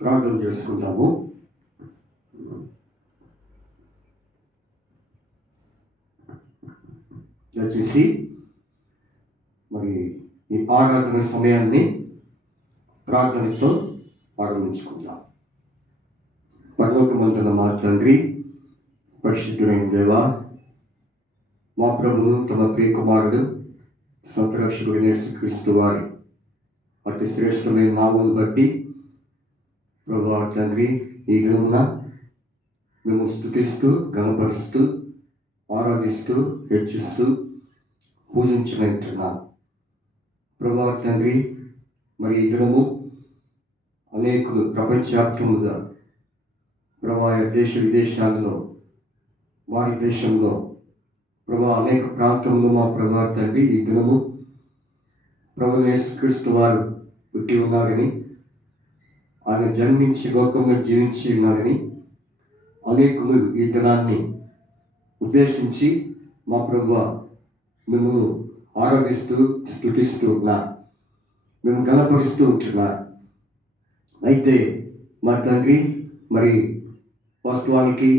ప్రార్థన చేసుకుంటాము. దయచేసి మరి ఈ ఆరాధన సమయాన్ని ప్రార్థనతో ప్రారంభించుకుందాం. పరలోకమందున్న మా తండ్రి, పరిశుద్ధుడైన దేవా, మా ప్రభువు తమ ప్రియ కుమారుడు సంరక్షకుడు యేసుక్రీస్తు వారి అతి శ్రేష్టమైన నామమును బట్టి ప్రభువా తండ్రి, ఈ దినమున మేము స్తుతిస్తూ, గణపరుస్తూ, ఆరాధిస్తూ, హెచ్చిస్తూ, పూజించుకుంటున్నాం. ప్రభువా తండ్రి, మరి ఈ దినము అనేకులు ప్రపంచవ్యాప్తముగా ప్రభువా దేశ విదేశాల్లో, వారి దేశంలో ప్రభువా అనేక ప్రాంతంలో మా ప్రభువా తండ్రి ఈ దినము ప్రభువు యేసుక్రీస్తు వారు పుట్టి ఉన్నారని, ఆయన జన్మించి లోకంలో జీవించి ఉన్నారని అనేకులు ఈ దినాన్ని ఉద్దేశించి మా ప్రభువా మిమ్మల్ని ఆరాధిస్తూ, స్తుతిస్తూ ఉన్నారు, మేము గణపరుస్తూ ఉంటున్నారు. అయితే మా తండ్రి, మరి వాస్తవానికి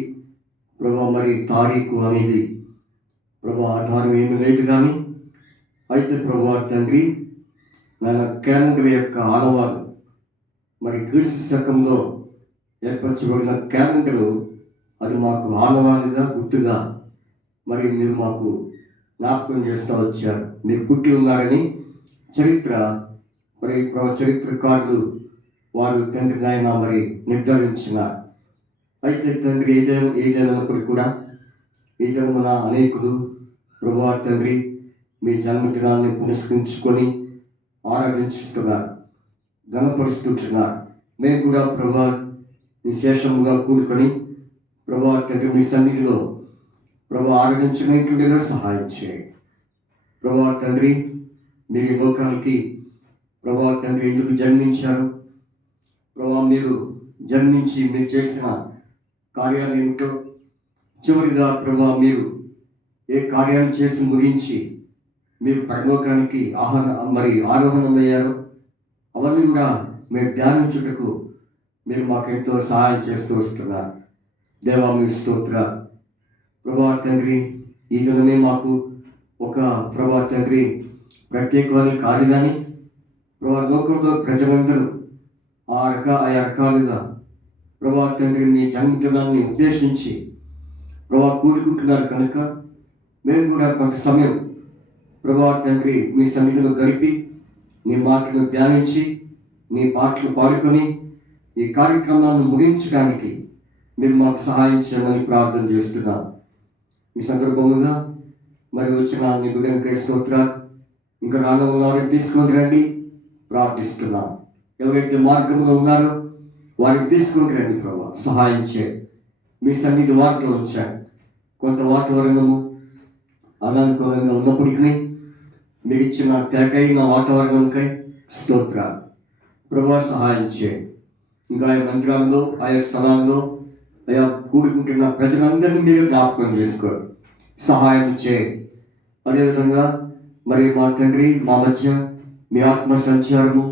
ప్రభువా మరి తారీఖు అనేది ప్రభువా ఆధారం ఏమి లేదు, కానీ అయితే ప్రభువా తండ్రి మన క్యాలెండర్ యొక్క ఆనవాలు మరి క్రీస్తు శకంలో ఏర్పరచబడిన క్యాలెండరు అది మాకు ఆనవాలుగా, గుర్తుగా మరి మీరు మాకు జ్ఞాపకం చేస్తూ వచ్చారు. మీరు పుట్టి ఉన్నారని చరిత్ర మరి చరిత్రకారులు వారు తండ్రి నాయన మరి నిర్ధారించినారు. అయితే తండ్రి ఏదైనప్పుడు కూడా ఈ దినమున అనేకులు ప్రభువా తండ్రి మీ జన్మదినాన్ని పురస్కరించుకొని ఆరాధించుతున్నారు, ఘనపరుస్తుంటున్నారు. మేము కూడా ప్రభువా విశేషంగా కూడుకొని ప్రభువా తండ్రి మీ సన్నిధిలో ప్రభువా ఆరాధించగలిగినట్టుగా సహాయం చేయండి. ప్రభువా తండ్రి, మీరు ఈ లోకానికి ప్రభువా తండ్రి ఎందుకు జన్మించారు? ప్రభువా మీరు జన్మించి మీరు చేసిన కార్యాలు ఏమిటో, చివరిగా ప్రభువా మీరు ఏ కార్యాన్ని చేసి ముగించి మీరు పరలోకానికి ఆరోహణమయ్యారో అవన్నీ కూడా మీరు ధ్యానించుటకు మీరు మాకెంతో సహాయం చేస్తూ వస్తున్నారు. దేవా మీ స్తోత్ర. ప్రభువా తండ్రి, ఈ దినమే మాకు ఒక ప్రభువా తండ్రి ప్రత్యేకమైన కాదు, కానీ ప్రభువా లోకంలో ప్రజలందరూ ఆయా రకాలుగా ప్రభువా తండ్రి మీ జన్మదినాన్ని ఉద్దేశించి ప్రభువా కూడుకుంటున్నారు కనుక మేము కూడా కొంత సమయం ప్రభువా తండ్రి మీ సన్నిధిలో గడిపి మీ మాటలు ధ్యానించి మీ పాటలు పాడుకొని ఈ కార్యక్రమాలను ముగించడానికి మీరు మాకు సహాయం చేయమని ప్రార్థన చేస్తున్నాం. ఈ సందర్భముగా మరి వచ్చిన మీ గురించి స్తోత్రాలు, ఇంకా రాను వారిని తీసుకొని రండి ప్రార్థిస్తున్నాం. ఎవరైతే మార్గంలో ఉన్నారో వారిని తీసుకొని రండి ప్రభావ, సహాయం చేయండి. మీ సన్నిధి వాటిలో ఉంచారు. కొంత వాతావరణము అనానుకూలంగా ఉన్నప్పటికీ మీరు ఇచ్చిన తెగైన వాతావరణంకై స్తోత్రాలు ప్రభావ, సహాయం చేయండి. ఇంకా ఆయా మందిరాల్లో, ఆయా స్థలాల్లో ఆయా కూడుకుంటున్న ప్రజలందరినీ మీరు జ్ఞాపకం చేసుకోండి, సహాయం చేయండి. అదేవిధంగా మరి మా తండ్రి మా మధ్య మీ ఆత్మ సంచారము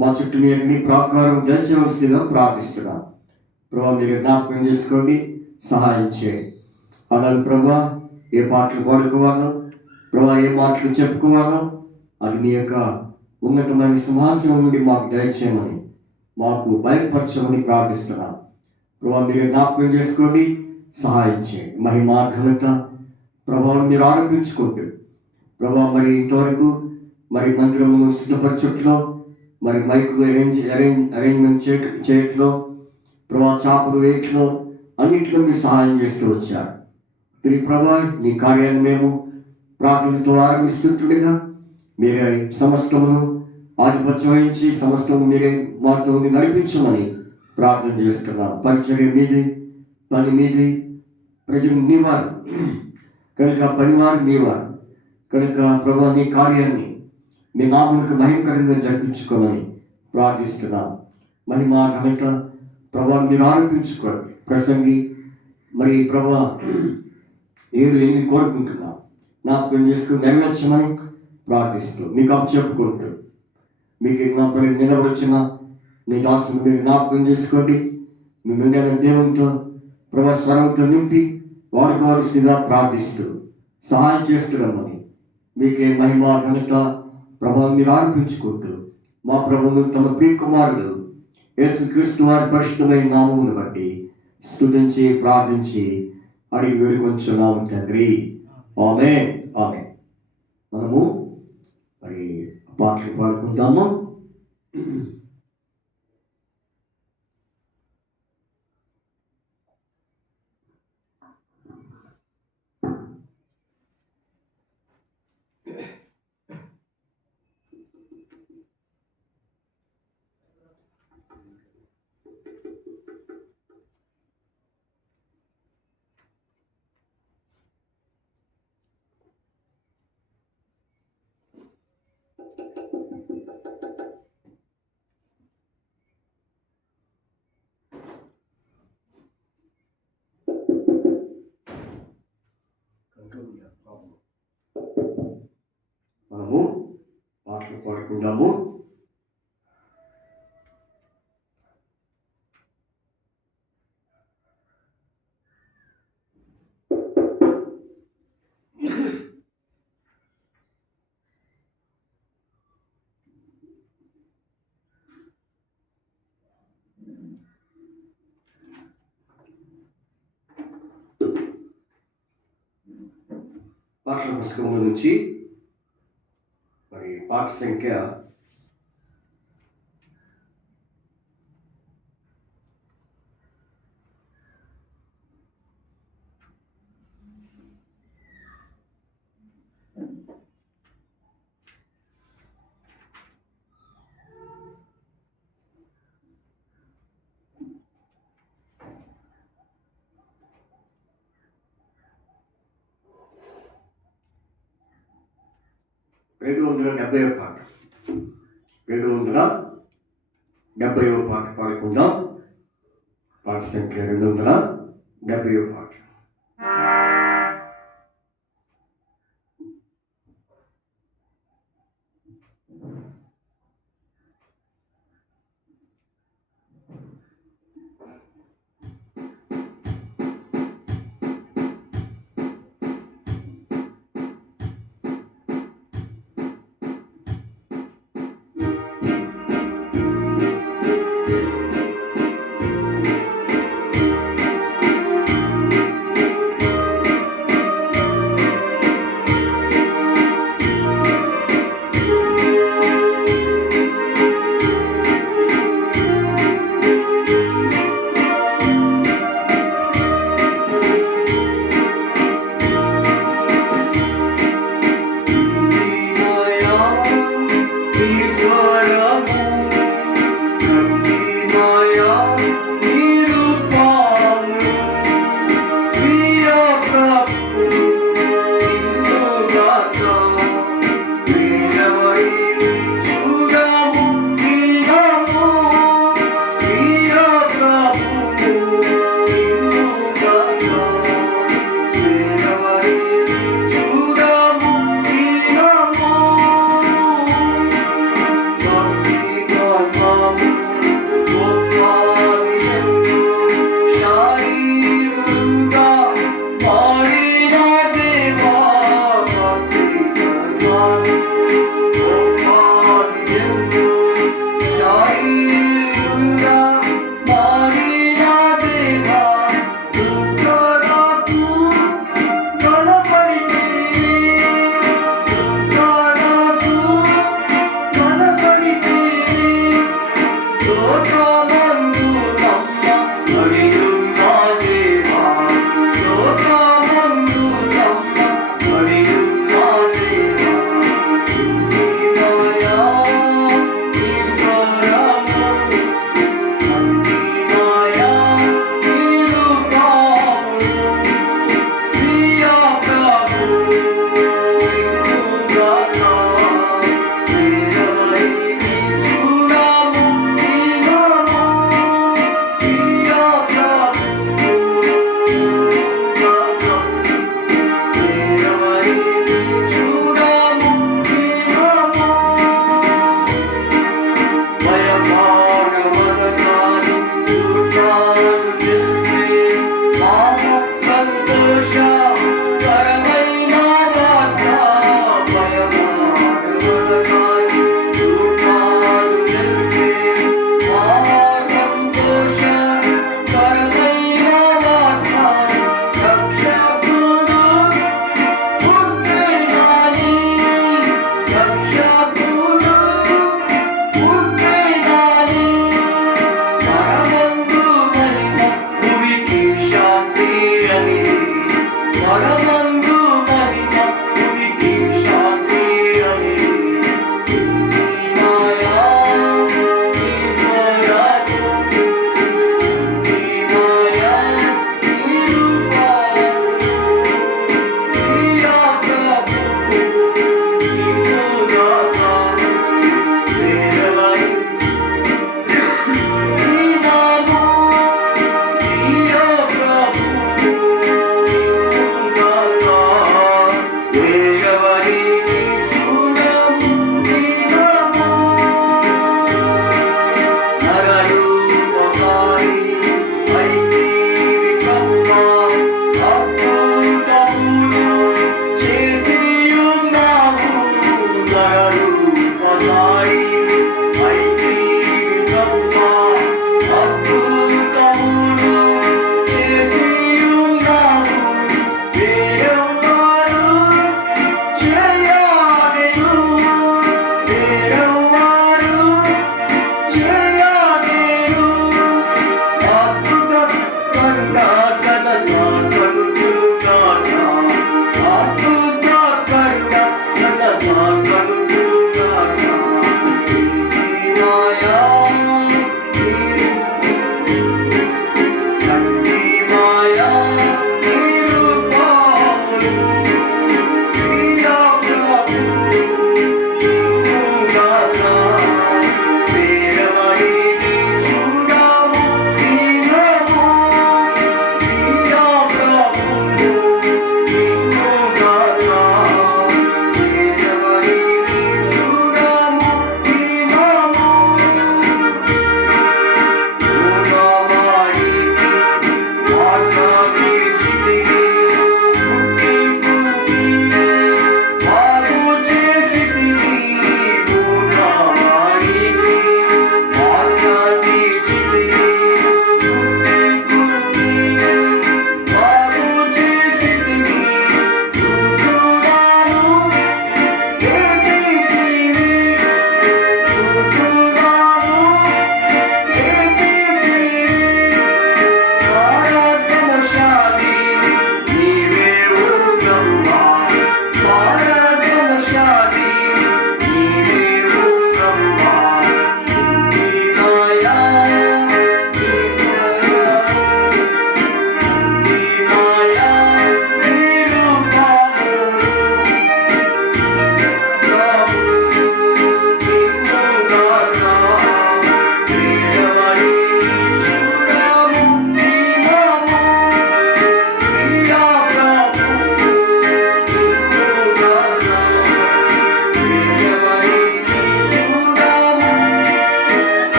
మా చుట్టూ మీ ప్రాకారం గెలిచవలసిందిగా ప్రార్థిస్తున్నాం. ప్రభావ మీరు జ్ఞాపకం చేసుకోండి, సహాయం చేయండి. అలాగే ప్రభా ఏ పాటలు పాడుకోవాలో, ప్రభా ఏ మాటలు చెప్పుకోవాలో అది మీ యొక్క ఉన్నతమైన సింహాసనం నుండి మాకు దయచేయమని, మాకు బయలుపరచమని ప్రార్థిస్తున్నాం. ప్రభా మీరు జ్ఞాపకం చేసుకోండి, సహాయం చేయండి. మహిమా ఘనత ప్రభావం మీరు ఆరోపించుకుంటూ ప్రభా మరి ఇంతవరకు మరి మందిరమును సిద్ధపరచుట్లో, మరి మైకు అరేంజ్మెంట్ చేయట్లో, ప్రభా చాపలు వేయట్లో అన్నింటిలో మీరు సహాయం చేస్తూ వచ్చారు. తిరిగి ప్రభా నీ కార్యాన్ని మేము ప్రార్థనతో ఆరంభిస్తుంటుండగా మీరే సమస్తమును ఆధిపత్యం వహించి సమస్తము మీరే మాతో నడిపించమని ప్రార్థన చేస్తున్నాం. పరిచర్య మీది, పని మీది, ప్రజలు నీవారు కనుక పనివారు నీవారు కనుక ప్రభా నీ కార్యాన్ని మీ నామమునకు మహిమకరంగా జరిపించుకోమని ప్రార్థిస్తున్నాం. మహిమా ఘనత ప్రభా మీరు ఆరోపించుకోండి. ప్రసంగి మరి ప్రభా 7 కోరుకుంటున్నాం, జ్ఞాపకం చేసుకుని నెరవేర్చమని ప్రార్థిస్తూ మీకు చెప్పుకుంటూ మీకు నిలబడిన నీ దాసుని మీరు జ్ఞాపకం చేసుకోండి. మీ మీద దేవునితో ప్రభా స్వరంతో నింపి వారికి వారిగా ప్రార్థిస్తూ సహాయం చేస్తున్నామని మీకే మహిమ ఘనత ప్రభావం మీరు ఆర్పించుకుంటూ మా ప్రభువును తమ ప్రియ కుమారుడు యేసుక్రీస్తు వారి పరిశుద్ధమైన నామమును బట్టి స్తుతించి ప్రార్థించి అడిగి వేడుకొంచున్నాము తండ్రి. ఆమేన్. ఆమేన్. మనము మరి పాటలు పాడుకుంటాము. మనము పాటలు పాడుకుందాము. పాటల పుస్తకంలో నుంచి మరి పాట సంఖ్య 270వ పాట 270వ పాట పాడుకుందాం. పాట సంఖ్య 270వ పాట.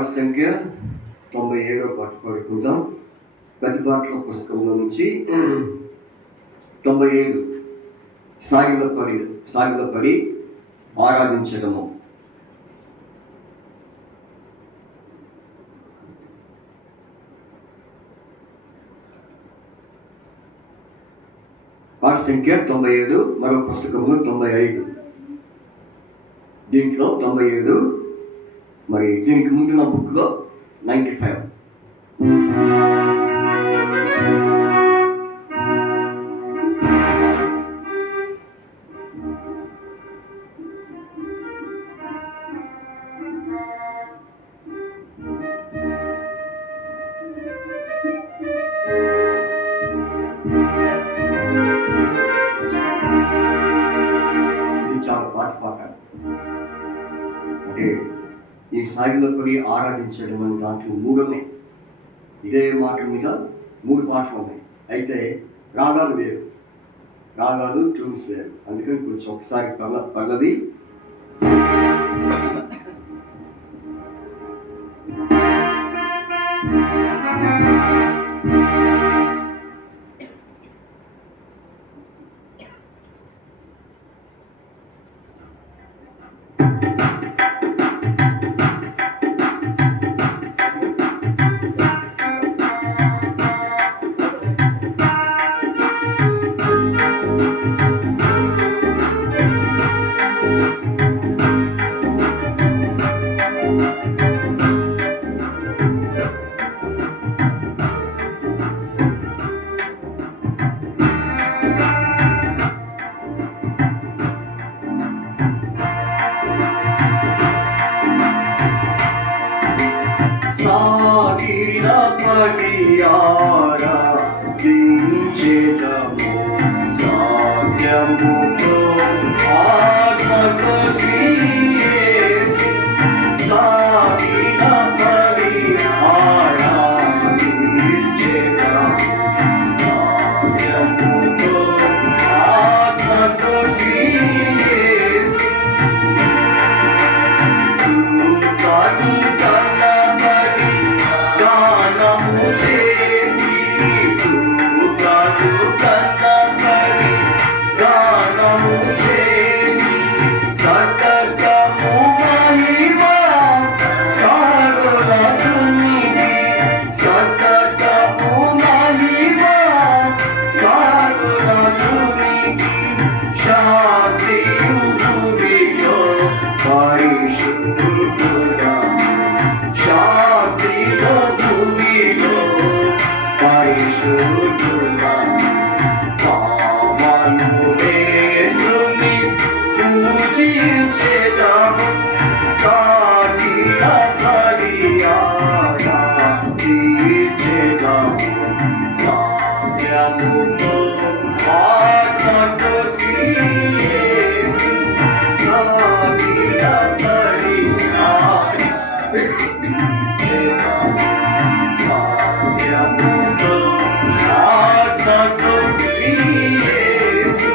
పాట సంఖ్య 97 పాట పాడుకుందాం. ప్రతి పాటల పుస్తకంలో నుంచి 95 సాగిలపడి ఆరాధించడము. పాట సంఖ్య 97, మరో పుస్తకంలో 95. దీంట్లో 97, మరి దీనికి ముందున్న బుక్లో 95. అంటే ఈ సాగిలపడి ఆరాధించడం అనే దాంట్లో 3 ఉన్నాయి. ఇదే మాట మీద 3 పాటలు ఉన్నాయి. అయితే రాగాలు వేరు, రాగాలు ట్యూన్స్ వేరు. అందుకని కొంచెం ఒకసారి పల్లవి ఆరాధించెదము సాధ్యముతో ఆత్మతో శ్రీయేసు సాగిలపడి ఆరాధించెదము సాధ్యముతో ఆత్మతో శ్రీయేసు తను తనబడి గానము చేసి కన్నబడి గానము చేసి సతతము మహిమ సారులతునికి సతతము మహిమ సారులతునికి శాంతియు భూమిలో పరిశుద్ధుడా శాంతిలో భూమిలో పరిశుద్ధుడా పావనుడేసుని పూజించెదము సాగిలపడి ఆరాధించెదము సాధ్యముతో ఆత్మతో శ్రీయేసు సాగిలపడి ఆరాధించెదము సాధ్యముతో ఆత్మతో శ్రీయేసు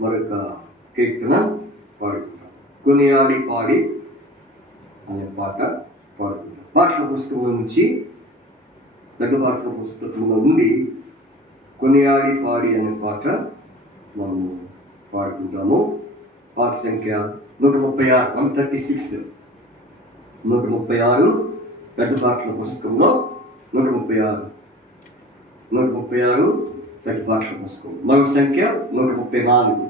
మరొక కీర్తన పాడుకుంటాం. కొనియాడి పాడి అనే పాట పాడుకుంటాం. పాటల పుస్తకం నుంచి పెద్ద పాటల పుస్తకంలో నుండి కొనియాడి పాడి అనే పాట మనము పాడుకుంటాము. పాట సంఖ్య 136, 136, 136 పెద్ద పాటల పుస్తకంలో 136 పెద్ద పాటల పుస్తకం. మరో సంఖ్య 134.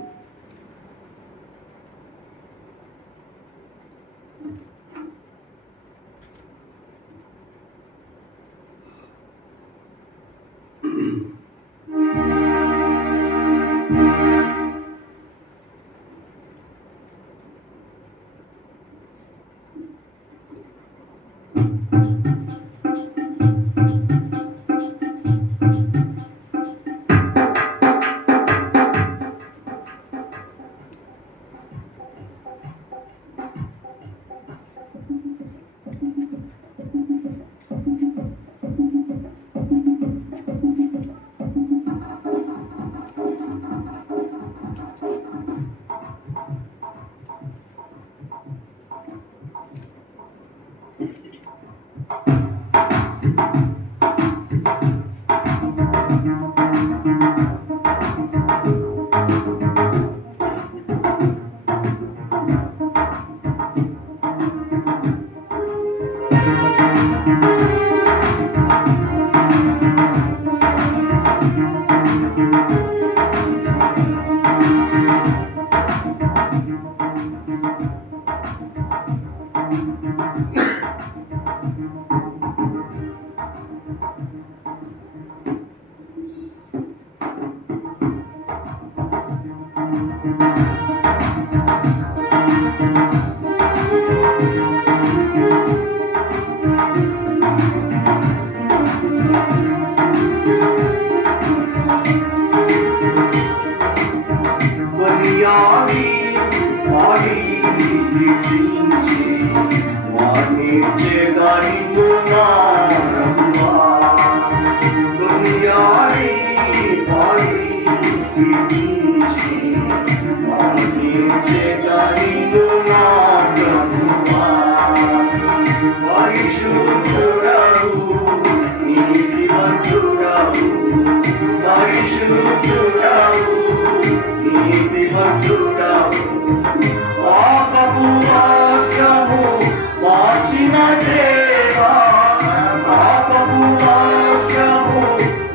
వాణిజ్య గారి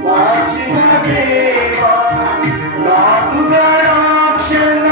మార్చిన దేవా నాకు రక్షణ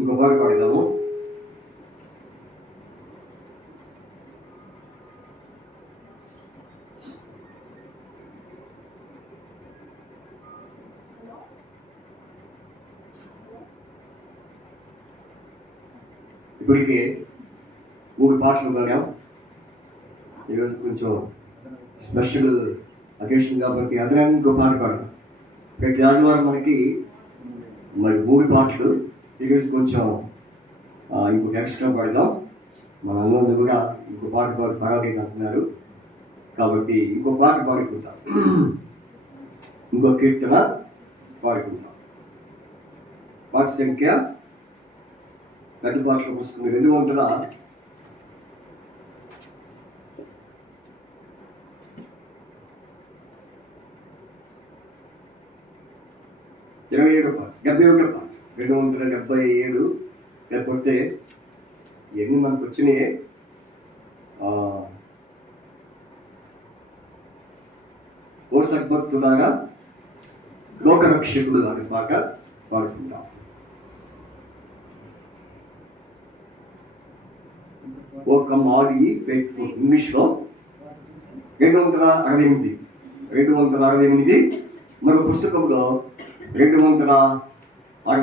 ఇంకొకరు పడదాము. ఇప్పటికే 3 పాటలు పాడాం. ఈరోజు కొంచెం స్పెషల్ అకేషన్ కాబట్టి అదనంగా ఇంకో పాట పాడదాం. ప్రతి ఆదివారం మనకి మరి 3 పాటలు, ఈరోజు కొంచెం ఇంకొక ఎక్స్ట్రా పాడదాం. మన అన్నోళ్ళు కూడా ఇంకో పాట పాడలేదు అంటున్నారు. కాబట్టి ఇంకో పాట పాడుకుంటాం, ఇంకో కీర్తన పాడుకుంటాం. పాట సంఖ్య గడ్డు పాటలో పుస్తకం 227 పాట, 71 పాట, 277. లేకపోతే ఇవన్నీ మనకు వచ్చినాయి. ఓ సద్భక్తులారా లోకరక్షకుడు అనే పాట పాడుకుంటాం. ఓ కమ్ ఆల్ యీ ఫెయిత్ఫుల్, ఇంగ్లీష్లో 268. మరో పుస్తకంలో 265.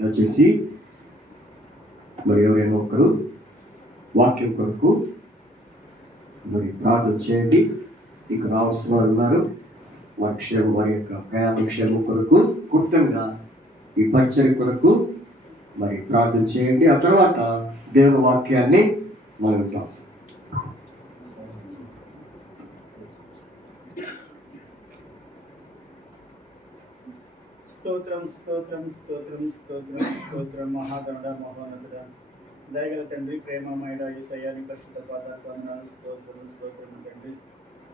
దయచేసి మరి ఎవరైనా ఒకరు వాక్యం కొరకు మరి ప్రార్థన చేయండి. ఇక రావాల్సిన వారు ఉన్నారు. వారి క్షేమం, వారి యొక్క ప్రయాణ క్షేమం కొరకు, గుప్తంగా ఈ పరిచర్య కొరకు మరి ప్రార్థన చేయండి. ఆ తర్వాత దేవుని వాక్యాన్ని మనం వింటాం. స్తోత్రం స్తోత్రం స్తోత్రం స్తోత్రం స్తోత్రం మహాగణ మహోన్నతుడ దయగల తండ్రి, ప్రేమమైన యేసయ్య, నీ పరిశుద్ధ పాదాలకు వందనాలు, స్తోత్రం తండ్రి.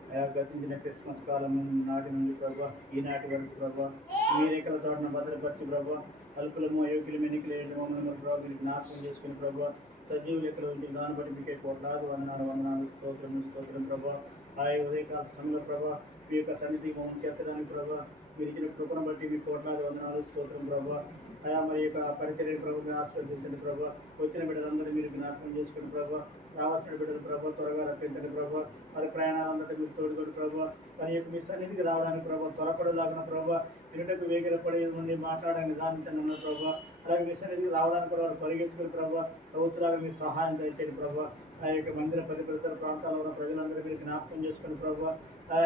అయా గతించిన క్రిస్మస్ కాలం నాటి నుండి ప్రభా ఈనాటి వరకు ప్రభా మీ రేఖల తోటను భద్రపరిచి ప్రభా అల్పులము అయోగ్యులము ఎన్నికలేని మమ్మల్ని ప్రభావ మీరు జ్ఞాపకం చేసుకుని ప్రభా సజీవులు ఎక్కడ ఉంటే దాన్ని బట్టి మీకే కోట్లాది వందనాలు స్తోత్రం ప్రభా ఆయా ఉదయకాల సమయంలో ప్రభా మీ యొక్క సన్నిధి మమ్మల్ని చేర్చడానికి ప్రభా మీరు ఇచ్చిన కృపను బట్టి మీ కోట్లాది వందనాలు స్తోత్రం ప్రభా అయా మరి యొక్క పరిచర్య ప్రభుత్వం ఆస్వాదించండి ప్రభా వచ్చిన బిడ్డలందరూ మీరు జ్ఞాపకం చేసుకుని ప్రభా రావాల్సిన బిడ్డలు ప్రభా త్వరగా రప్పించండి ప్రభా వారి ప్రయాణాలందరూ మీరు తోడుకొని ప్రభా వారి యొక్క మీ సన్నిధికి రావడానికి ప్రభా త్వరపడలాగిన ప్రభా వినుటకు వేగిరపడి నుండి మాట్లాడడానికి నిదానించండి అన్న ప్రభా అలాగే మీ సన్నిధికి రావడానికి కూడా వారు పరిగెత్తుకుని ప్రభా ప్రభుత్వలాగా మీరు సహాయం దయచేయండి ప్రభా ఆ యొక్క మందిర పరిసర ప్రాంతాల్లో ఉన్న ప్రజలందరూ మీరు జ్ఞాపకం చేసుకుని ప్రభా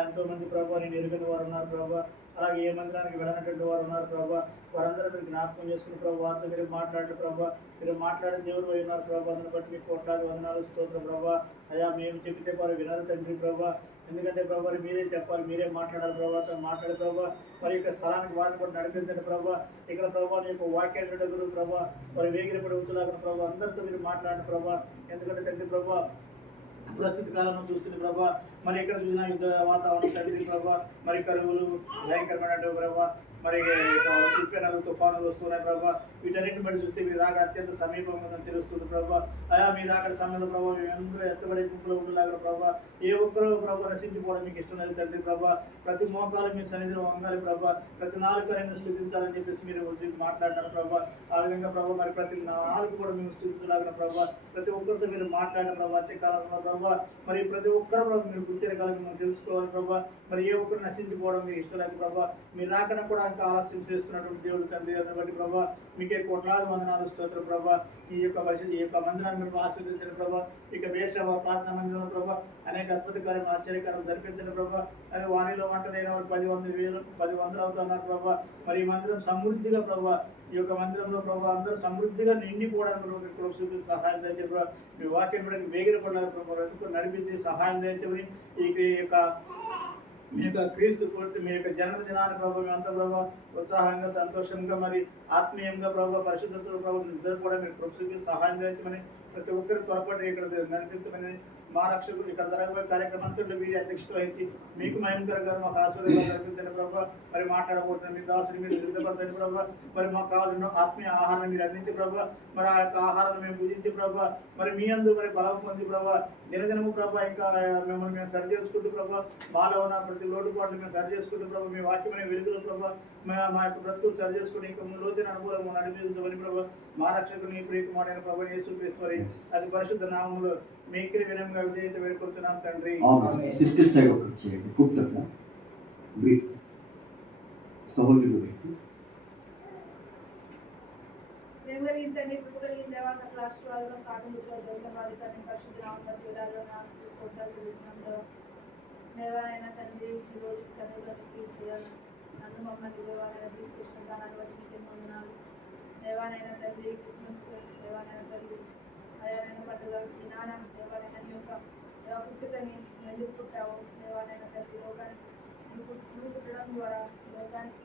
ఎంతోమంది ప్రభా నేను ఎరుగని వారు ఉన్నారు ప్రభా అలాగే ఏ మందిరానికి వెళ్ళినటువంటి వారు ఉన్నారు ప్రభా వారందరూ మీరు జ్ఞాపకం చేసుకుని ప్రభావ వారితో మీరు మాట్లాడిన ప్రభావ మీరు మాట్లాడిన దేవుడు అయి ఉన్నారు ప్రభావ అందుని బట్టి మీకు కోట్లాది వందనాలు స్తోత్రం ప్రభావ అయ్యా మేము చెబితే వారు వినరు తండ్రి ప్రభావ ఎందుకంటే ప్రభావ మీరే చెప్పాలి మీరే మాట్లాడాలి ప్రభావ మాట్లాడే ప్రభావ మరి యొక్క స్థలానికి వారిని కూడా నడిపించండి ప్రభావ ఇక్కడ ప్రభావ నీ యొక్క వాక్యాలు ప్రభావ వారి వేగిరపడి అవుతులాగిన ప్రభావ అందరితో మీరు మాట్లాడిన ప్రభావ ఎందుకంటే తండ్రి ప్రభావ ప్రస్తుత కాలంలో చూస్తుంది ప్రభా మరి ఎక్కడ చూసినా యుద్ధ వాతావరణం తండ్రి ప్రభా మరి కరువులు భయంకరమైన ప్రభా మరి తుఫానులు తుఫానులు వస్తున్నాయి ప్రభా వీటన్నింటిని బట్టి చూస్తే మీరు రాక అత్యంత సమీపంగా ఉందని తెలుస్తుంది ప్రభా అయా మీరు అక్కడ సమయంలో ప్రభావ మేమందరూ ఎత్తబడే గుంపులో ఉండలాగా ప్రభా ఏ ఒక్కరూ ప్రభావ నశించిపోవడం మీకు ఇష్టం లేదు తండ్రి ప్రభా ప్రతి మోకాలు మీ సన్నిధిలో వంగాలి ప్రభా ప్రతి నాలుగు అనేది స్థుతించాలని చెప్పేసి మీరు మాట్లాడినారు ప్రభా ఆ విధంగా ప్రభావ మరి ప్రతి నాలుగు కూడా మేము స్థుతించలాగిన ప్రభావ ప్రతి ఒక్కరితో మీరు మాట్లాడిన ప్రభావ అంత్యకాలంలో ప్రభావ మరి ప్రతి ఒక్కరు ప్రభావ మీరు గుర్తిరగాలని మేము తెలుసుకోవాలి ప్రభావ మరి ఏ ఒక్కరు నశించిపోవడం మీకు ఇష్టం లేదు ప్రభావ మీరు రాకన కూడా ఇంకా ఆలస్యం చేస్తున్నటువంటి దేవుడు తండ్రి దాన్ని బట్టి ప్రభావ మీకే కోట్లాది వందనాలు స్తోత్రం ప్రభావ ఈ యొక్క పరిస్థితి ఈ యొక్క మందిరాన్ని మీరు ఆస్వాదించిన ప్రభావ ఇక వేషవ ప్రార్థన మందిరంలో ప్రభావ అనేక అద్భుతకరం ఆశ్చర్యకరం జరిపించిన ప్రభావ అదే వారిలో వంటదైన వారు 10,100 అవుతున్నారు ప్రభావ మరి ఈ మందిరం సమృద్ధిగా ప్రభావ ఈ యొక్క మందిరంలో ప్రభావ అందరూ సమృద్ధిగా నిండిపోవడానికి కృప చూపించి సహాయం దయచేసి ప్రభావ మీ వాక్యం కూడా వేగిరపడాలి ప్రభావ ఎందుకు నడిపించి సహాయం దయచేమని ఈ యొక్క మీ యొక్క క్రీస్తు కొట్టి మీ యొక్క జన్మదినాన్ని ప్రభావ మేమంతా ప్రభావ ఉత్సాహంగా సంతోషంగా మరి ఆత్మీయంగా ప్రభావ పరిశుద్ధతో ప్రభావ నిద్ర కూడా మీరు కృప చూపించి సహాయం దయచేమని ప్రతి ఒక్కరు త్వరపడి ఇక్కడ నడిపించమని మా రక్షకుడు ఇక్కడ జరగబోయే కార్యక్రమం అంతట్లో వీరి అధ్యక్షత వహించి మీకు మహిమకరంగా మాకు ఆశీర్వాదం జరిపించండి ప్రభావ మరి మాట్లాడబోతున్న మీ దాసుని మీరు విడుదలపరచండి ప్రభావ మరి మాకు కావాల్సిన ఆత్మీయ ఆహారాన్ని మీరు అందించి ప్రభావ మరి ఆ యొక్క ఆహారాన్ని మేము పూజించి ప్రభావ మరి మీ అందు మరి బలం పొంది ప్రభావ దినదినము ప్రభావ ఇంకా మిమ్మల్ని మేము సరి చేసుకుంటూ ప్రభావ మాలో ఉన్న ప్రతి లోటుపాట్లు మేము సరి చేసుకుంటూ ప్రభావ మీ వాక్యమైన వెలుగులో ప్రభావ మా యొక్క బ్రతుకులు సరి చేసుకుని ఇంకా లోతైన అనుకూలంగా నడిపించమని ప్రభావ మా రక్షకుని ప్రియకుమారైన ప్రభావ యేసుక్రీస్తు అది పరిశుద్ధ నామములో మీకి వినమ్రంగా విధేయత వేడుకుంటున్నాం తండ్రి. సిస్టర్ సైడ్ ఒక చేయండి గుప్తంగా బ్రీఫ్ సహోదరులు ప్రేమగలిగిన తండ్రి కృపగలిగిన దేవా సకల ఆశీర్వాదాలను కాకుండా దోషవాదితాన్ని పరిశుద్ధ నామములో జీవితాలను ఆశీర్వాదాలు చెల్లిస్తున్నాం దేవాలైన తండ్రి ఈ రోజు సన్నిధిలోకి నన్ను మమ్మల్ని దేవాలైన తీసుకొచ్చిన దానాన్ని వచ్చి వందనాలు దేవాలైన తండ్రి క్రిస్మస్ దేవాలైన తండ్రి అయానైన పండుగ ఈ నాన్న దేవాలైన యొక్క పుట్టుకని ఎందుకు పుట్టావు దేవాలైన తండ్రి లోకానికి నువ్వు పుట్టడం ద్వారా లోకానికి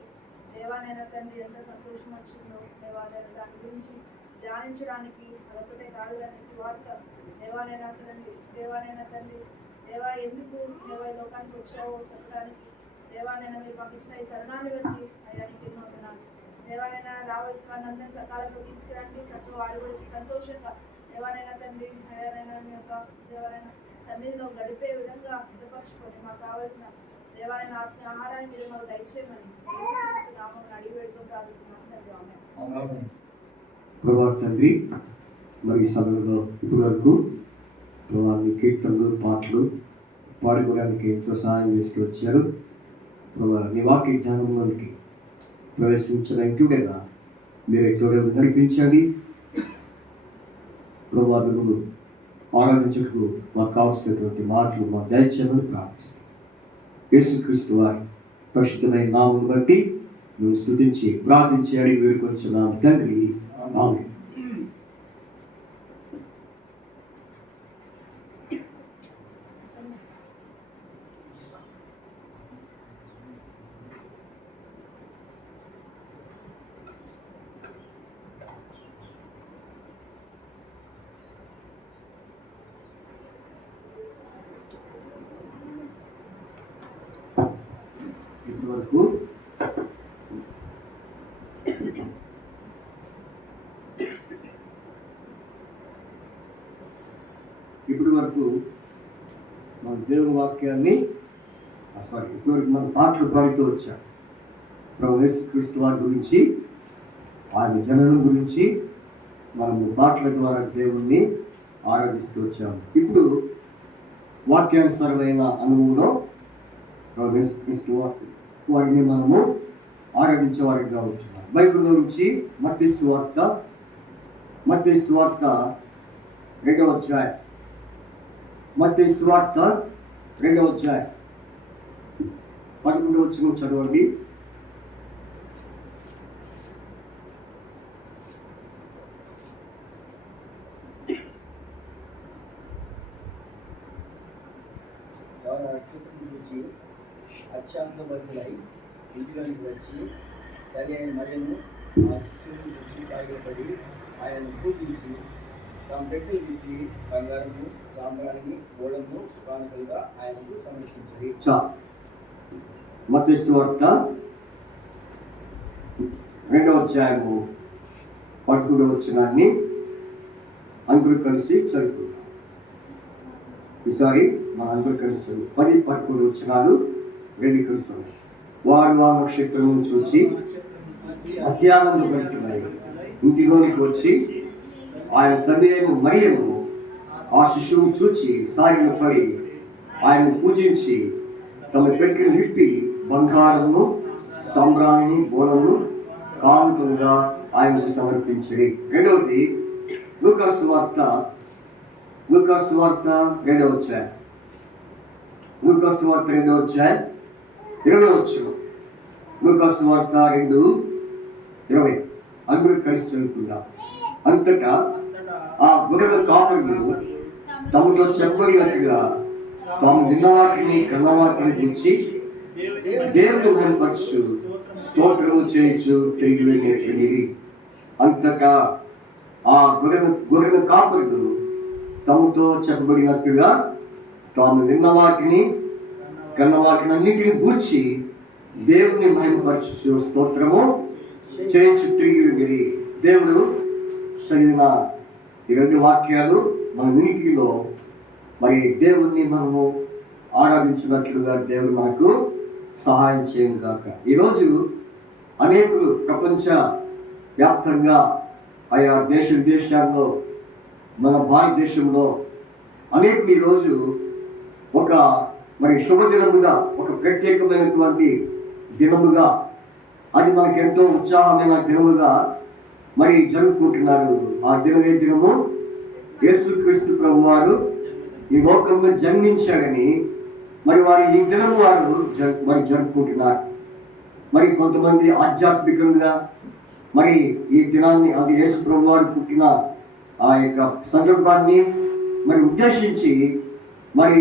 దేవాలైన తండ్రి ఎంత సంతోషం వచ్చిందో దేవాలైన దాని గురించి ధ్యానించడానికి అదొకటే కాదు కానీ స్వార్థ దేవాలైన అసలు దేవాలైన తండ్రి దేవా ఎందుకు దేవా లోకానికి వచ్చావో చెప్పడానికి దేవాలైన మీరు పంపించిన ఈ తరుణాన్ని బట్టి అయ్యానికి ఎన్నో వందనాలు దేవాలైన రావాల్సిన వారిని సకాలంలో తీసుకురండి చక్కగా వారి గురించి సంతోషంగా దేవాలైన తండ్రి అయ్యారైనా మీ యొక్క దేవాలైన సన్నిధిలో గడిపే విధంగా సిద్ధపరచుకొని మాకు కావాల్సిన దేవాలైన ఆహారాన్ని మీరు మాకు దయచేయమని నామం అడిగి పెట్టుకుని ప్రార్థిస్తున్నాం తండ్రి. ప్రభావ తండ్రి మరి సమయంలో ఇప్పటి వరకు ప్రభావి కీర్తనలు పాటలు పాడుకోవడానికి ఎంతో సహాయం చేస్తూ వచ్చారు. ప్రభావ నివాక్య జ్ఞానంలోనికి ప్రవేశించిన ఇంటుడేగా మీరు ఎక్కువగా నడిపించండి. ప్రభావ ముందు ఆరాధించుటకు మాకు కావలసినటువంటి మాటలు మా దయచేయమని ప్రార్థిస్తాం. యేసుక్రీస్తు వారి పరిశుద్ధమైన నామమును బట్టి నువ్వు స్తుతించి ప్రార్థించి అడిగి వేడుకొంచున్నాము తండ్రి. ఆమేన్. వరకు మన దేవుని వాక్యాన్ని ఇప్పటివరకు మన పాటలు పాడుతూ వచ్చాం. ప్రభు యేసుక్రీస్తు వారి గురించి, ఆయన జననం గురించి మనము పాటల ద్వారా దేవుణ్ణి ఆరాధిస్తూ వచ్చాము. ఇప్పుడు వాక్యానుసారమైన అనుభవంలో ప్రభు యేసుక్రీస్తు వారిని మనము ఆరాధించే వారిగా ఉంటున్నాం. బైబిల్లో నుంచి మత్తయి సువార్త 2వ అధ్యాయం. మత్తయి సువార్త 2వ అధ్యాయం 11వ వచనం చదవండి. నక్షత్రం చూచి అత్యానందభరితులై ఇంటిలోనికి వచ్చి తల్లి అయిన మరియను ఆ శిశువును చూచి సాగిలపడి ఆయనను పూజించి తాము పెట్టిన విప్పి బంగారము, సాంబ్రాణిని, గోళము కానుకలుగా ఆయనకు సమర్పించింది. మత్తయి సువార్త 2వ అధ్యాయము 11వ వచనాన్ని అందరూ కలిసి చదువుకుందాం. ఈసారి మన అందరూ కలిసి చదువు. 10-11 వచనాలు రెండు కలిసి. వారు ఆ నక్షత్రము చూచి అత్యానందభరితులై ఇంటిలోనికి వచ్చి ఆయన తండ్రి అయిన మరియను ఆ శిశువు చూచి సాగిలపడి ఆయన పూజించి తమ పెట్టిన విప్పి బంగారమును, సాంబ్రాణిని, బోళమును కానుకలుగా ఆయనకు సమర్పించిరి. రెండవది లూకా సువార్త 2వ అధ్యాయం. లూకా సువార్త 2వ అధ్యాయం 20వ వచనం. లూకా సువార్త 2:20 అందరూ కలిసి చదువుకుందాం. అంతటా ఆ గొర్రెల కాపరులు తమతో చెప్పబడినట్టుగా తాము విన్నవాటిని కన్నవాటిని గురించి దేవుని మహిమపరచు స్తోత్రము చేయించు తిరిగి వెళ్ళి. అంతటా ఆ గొర్రెల కాపరులు తమతో చెప్పబడినట్టుగా తాము విన్నవాటిని కన్నవాటిని అన్నిటిని గూర్చి దేవుని మహిమపరచు స్తోత్రము చేయించు తిరిగి వెళ్ళి. దేవుడు చదివిన ఈ 2 వాక్యాలు మన వినికిడిలో మరి దేవుణ్ణి మనము ఆరాధించినట్లుగా దేవుడు మనకు సహాయం చేయను గాక. ఈరోజు అనేకులు ప్రపంచ వ్యాప్తంగా ఆయా దేశ విదేశాల్లో, మన భారతదేశంలో అనేకులు ఈరోజు ఒక మరి శుభదినముగా, ఒక ప్రత్యేకమైనటువంటి దినముగా, అది మనకు ఎంతో ఉత్సాహమైన దినముగా మరి జరుపుకుంటున్నారు. ఆ దినం ఏ దినము? యేసుక్రీస్తు ప్రభు వారు ఈ లోకంలో జన్మించాడని మరి వారు ఈ దినం వారు జరుపుకుంటున్నారు. మరి కొంతమంది ఆధ్యాత్మికంగా మరి ఈ దినాన్ని, అది యేసు ప్రభు వారు పుట్టిన ఆ యొక్క సందర్భాన్ని మరి ఉద్దేశించి మరి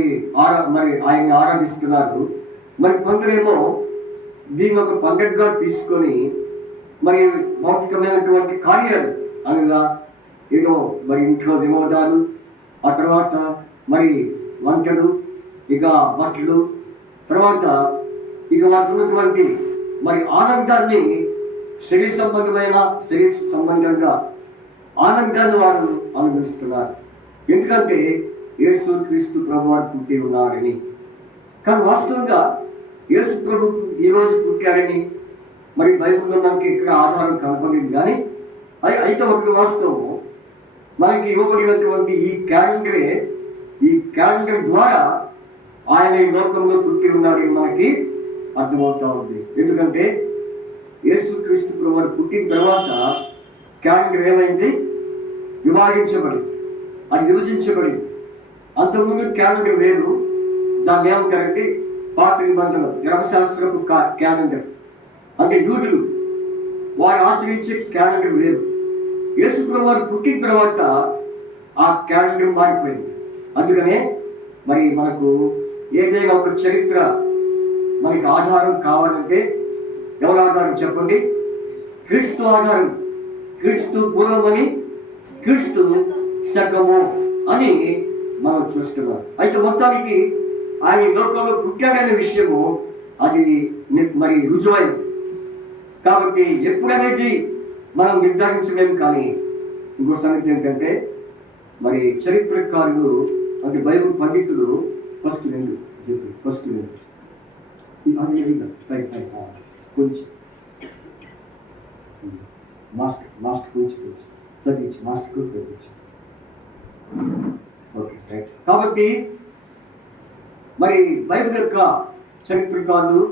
ఆయన్ని ఆరాధిస్తున్నారు. మరి కొందరేమో దీన్ని ఒక పండుగగా తీసుకొని మరి భౌతికమైనటువంటి కార్యాలు అనగా ఏదో మరి ఇంట్లో వినోదాలు, ఆ తర్వాత మరి వంటలు, ఇక బట్టలు, తర్వాత ఇక వారికి ఉన్నటువంటి మరి ఆనందాన్ని శరీర సంబంధంగా ఆనందాన్ని వారు అనుభవిస్తున్నారు. ఎందుకంటే యేసు క్రీస్తు ప్రభు వారు పుట్టి ఉన్నారని. కానీ వాస్తవంగా యేసు ప్రభు ఈరోజు పుట్టారని మరి బైబిల్లో మనకి ఇక్కడ ఆధారం కనపడింది. కానీ అయితే ఒకటి వాస్తవం, మనకి ఇవ్వబడినటువంటి ఈ క్యాలెండర్ ద్వారా ఆయన ఈ లోకంలో పుట్టి ఉన్నారని మనకి అర్థమవుతా ఉంది. ఎందుకంటే యేసుక్రీస్తు ప్రభు వారు పుట్టిన తర్వాత క్యాలెండర్ ఏమైంది? విభజించబడింది. అంతకుముందు క్యాలెండర్ వేరు. దాన్ని ఏమంటారంటే పాత నిబంధన ధర్మశాస్త్రపు క్యాలెండర్, అంటే యూదులు వారు ఆచరించే క్యాలెండర్ వేరు. యేసు ప్రభు వారు పుట్టిన తర్వాత ఆ క్యాలెండర్ మారిపోయింది. అందుకనే మరి మనకు ఏదైనా ఒక చరిత్ర మనకి ఆధారం కావాలంటే ఎవరు ఆధారం చెప్పండి? క్రీస్తు ఆధారం. క్రీస్తు పూర్వమని, క్రీస్తు శకము అని మనం చూస్తున్నాం. అయితే మొత్తానికి ఆయన లోకంలో పుట్టాడనే విషయము అది మరి రుజువైంది. కాబట్టి ఎప్పుడనేది మనం నిర్ధారించలేము. కానీ ఇంకో సంగతి ఏంటంటే మరి చరిత్రకారులు అంటే బైబిల్ పండితులు ఫస్ట్ రెండు కొంచెం మాస్టర్ కొంచెం తగ్గించి మాస్టర్ తగ్గించి ఓకే రైట్. కాబట్టి మరి బైబిల్ యొక్క చరిత్రకారులు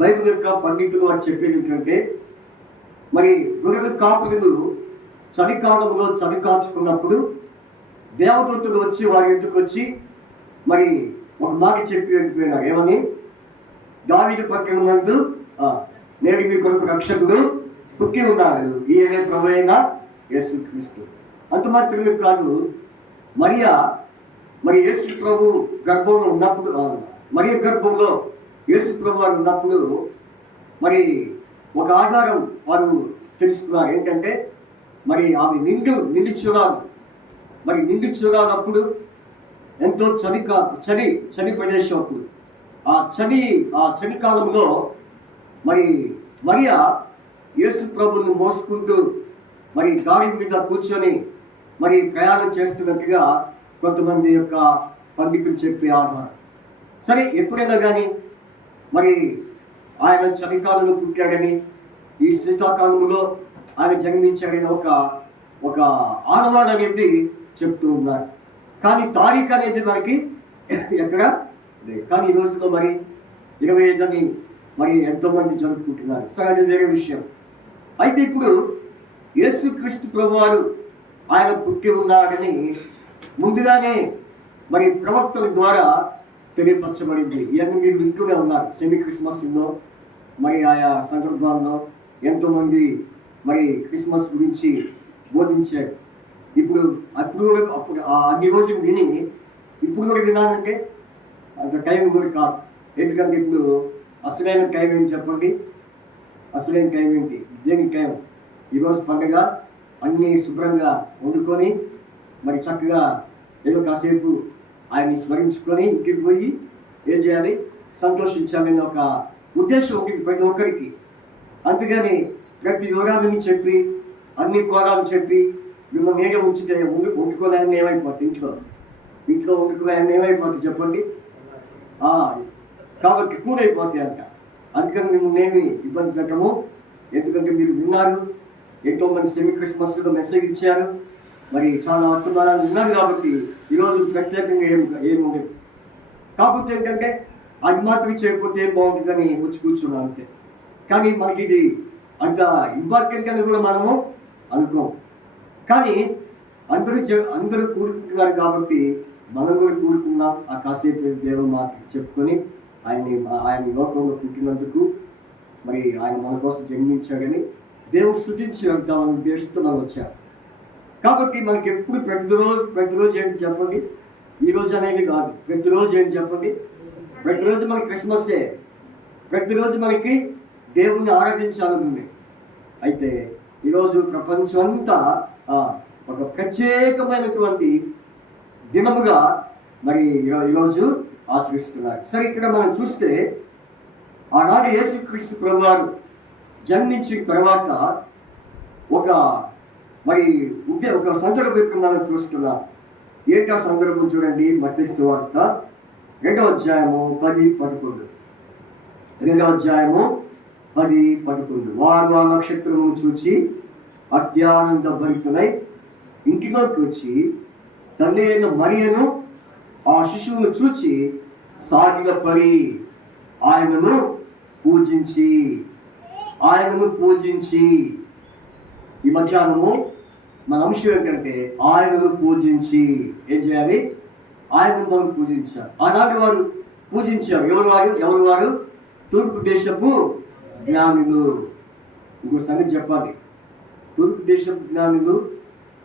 బైబిల్ యొక్క పండితులు అని చెప్పేది ఏంటంటే మరి గొర్రెల కాపురులు చలికాలంలో చలి కాచుకున్నప్పుడు దేవదూతలు వచ్చి వారి ఎదుకు వచ్చి మరి ఒక మాట చెప్పి వెళ్ళిపోయినారు. ఏమని? దావీదు పట్టణం నందు నేడు మీ కొరకు రక్షకుడు పుట్టి ఉన్నారు, ఈయనే ప్రభు అయిన యేసుక్రీస్తు. అంత మాత్రమే కాదు, మరి యేసు ప్రభు గర్భంలో ఉన్నప్పుడు మరియ గర్భంలో యేసు ప్రభు వారు ఉన్నప్పుడు మరి ఒక ఆధారం వారు తెలుసుకున్నారు. ఏంటంటే మరి ఆమె నిండు చూడాలి. మరి నిండు చూడాలప్పుడు ఎంతో చలి ప్రదేశం. అప్పుడు ఆ చలికాలంలో మరి మరియ యేసు ప్రభుని మోసుకుంటూ మరి గాడి మీద కూర్చొని మరి ప్రయాణం చేస్తున్నట్టుగా కొంతమంది యొక్క పండితులు చెప్పే ఆధారం. సరే, ఎప్పుడైనా కానీ మరి ఆయన చలికాలంలో పుట్టాడని, ఈ శీతాకాలంలో ఆయన జన్మించాడని ఒక ఆనవాడు అనేది చెప్తూ ఉన్నారు. కానీ తారీఖు అనేది మనకి ఎక్కడ లేదు. కానీ ఈ రోజుల్లో మరి 25 మరి ఎంతోమంది జరుపుకుంటున్నారు. సరే, అది వేరే విషయం. అయితే ఇప్పుడు యేసుక్రీస్తు ప్రభువారు ఆయన పుట్టి ఉన్నాడని ముందుగానే మరి ప్రవక్తల ద్వారా తెలియపరచబడింది. ఇవన్నీ మీరు వింటూనే ఉన్నారు. సెమీ క్రిస్మస్లో మరి ఆయా సందర్భాల్లో ఎంతోమంది మరి క్రిస్మస్ గురించి బోధించారు. అప్పుడు అన్ని రోజులు విని ఇప్పుడు కూడా వినాలంటే అంత టైం కూడా కాదు. ఎందుకంటే ఇప్పుడు అసలైన టైం ఏంటి చెప్పండి? అసలైన టైం ఏంటి? దేనికి టైం? ఈరోజు పండుగ అన్నీ శుభ్రంగా వండుకొని మరి చక్కగా ఏదో కాసేపు ఆయన్ని స్మరించుకొని ఇంటికి పోయి ఏం చేయాలి? సంతోషించాలని ఒక ఉద్దేశం ఉంటుంది ప్రతి ఒక్కరికి. అందుకని ప్రతి వివరాలని చెప్పి అన్ని కోరాలు చెప్పి మిమ్మల్ని ఏదో ఉంచితే వండుకోలేని ఏమైపోతుంది? ఇంట్లో వండుకోలేని ఏమైపోతుంది చెప్పండి? కాబట్టి కూరైపోతాయి అంట. అందుకని మిమ్మల్ని ఏమి ఇబ్బంది పెట్టము. ఎందుకంటే మీరు విన్నారు, ఎంతోమంది సెమీ క్రిస్మస్లో మెసేజ్ ఇచ్చారు, మరి చాలా వర్తమానాలు విన్నారు. కాబట్టి ఈరోజు ప్రత్యేకంగా ఏమి ఉండదు. కాకపోతే ఏంటంటే అది మాత్రం చేయకపోతే ఏం బాగుంటుందని వచ్చి కూర్చున్నాం అంతే. కానీ మనకి ఇది అంత ఇంపార్టెంట్ అని కూడా మనము అనుకోం. కానీ అందరూ కూడుకుంటున్నారు కాబట్టి మనం కూడా కూడుకున్నాం. ఆ కాసేపు దేవుని మాట చెప్పుకొని ఆయన లోకంలో పుట్టినందుకు మరి ఆయన మన కోసం జన్మించాడని దేవుడు స్తుతించి వెళ్తామని ఉద్దేశంతో మనం వచ్చాం. కాబట్టి మనకి ఎప్పుడు ప్రతిరోజు ఏంటి చెప్పండి? ఈరోజు అనేది కాదు, ప్రతిరోజు ఏంటి చెప్పండి? ప్రతిరోజు మనకి క్రిస్మస్సే. ప్రతిరోజు మనకి దేవుణ్ణి ఆరాధించాలని. అయితే ఈరోజు ప్రపంచం అంతా ఒక ప్రత్యేకమైనటువంటి దినముగా మరి ఈరోజు ఆచరిస్తున్నారు. సరే, ఇక్కడ మనం చూస్తే ఆనాడు యేసుక్రీస్తు ప్రభువారు జన్మించిన తర్వాత ఒక సందర్భం మనం చూస్తున్నాం. ఏంటా సందర్భం చూడండి. మత్తయి సువార్త 2వ అధ్యాయము 10-11. 2వ అధ్యాయము 10-11. వారు ఆ నక్షత్రము చూచి అత్యానంద భరితులై ఇంటిలోకి వచ్చి తల్లి అయిన మరియను ఆ శిశువును చూచి సాగిలపడి ఆయనను పూజించి ఈ మధ్యాహ్నము మన అంశం ఏంటంటే ఆయనను పూజించి ఏం చేయాలి? ఆయనను మనం పూజించాలి. ఆనాడు వారు పూజించారు. ఎవరు వారు? తూర్పు దేశపు జ్ఞానులు. ఇంకో సంగతి చెప్పాలి. తూర్పు దేశపు జ్ఞానులు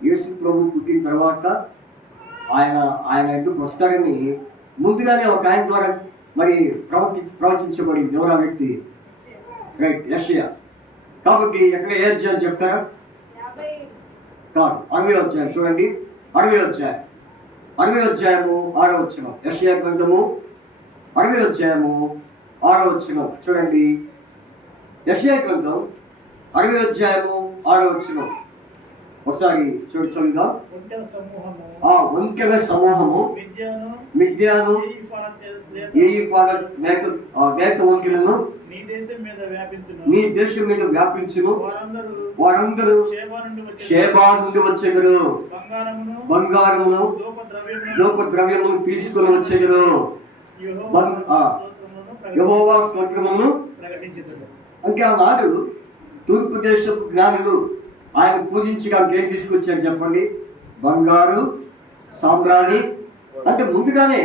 యేసు ప్రభు పుట్టిన తర్వాత ఆయన ఎందుకు వస్తారని ముందుగానే ఒక ఆయన ద్వారా మరి ప్రవచించబడింది. ఎవరు ఆ వ్యక్తి? రైట్, యెషయా. కాబట్టి ఎక్కడ ఏ అధ్యాయం చెప్తారా? కాదు, 60వ అధ్యాయం చూడండి. 60వ అధ్యాయము 6వ వచనం. యెషయా గ్రంథము 60వ అధ్యాయము 6వ వచనం చూడండి. యెషయా గ్రంథం 60వ అధ్యాయము 6వ వచనం ఒకసారి చదువుదాం. ఒంటెల సమూహము మిద్యాను లేత ఒంటెలను నీ దేశం మీద వ్యాపించును. వారందరూ షేబా నుండి వచ్చెదరు. బంగారమును ధూప ద్రవ్యమును తీసుకొని వచ్చెదరు. యెహోవా స్తోత్రమును అంటే ఆనాడు తూర్పు దేశపు జ్ఞానులు ఆయన పూజించడానికి ఏం తీసుకొచ్చారు చెప్పండి? బంగారు సాంబ్రాణి. అంటే ముందుగానే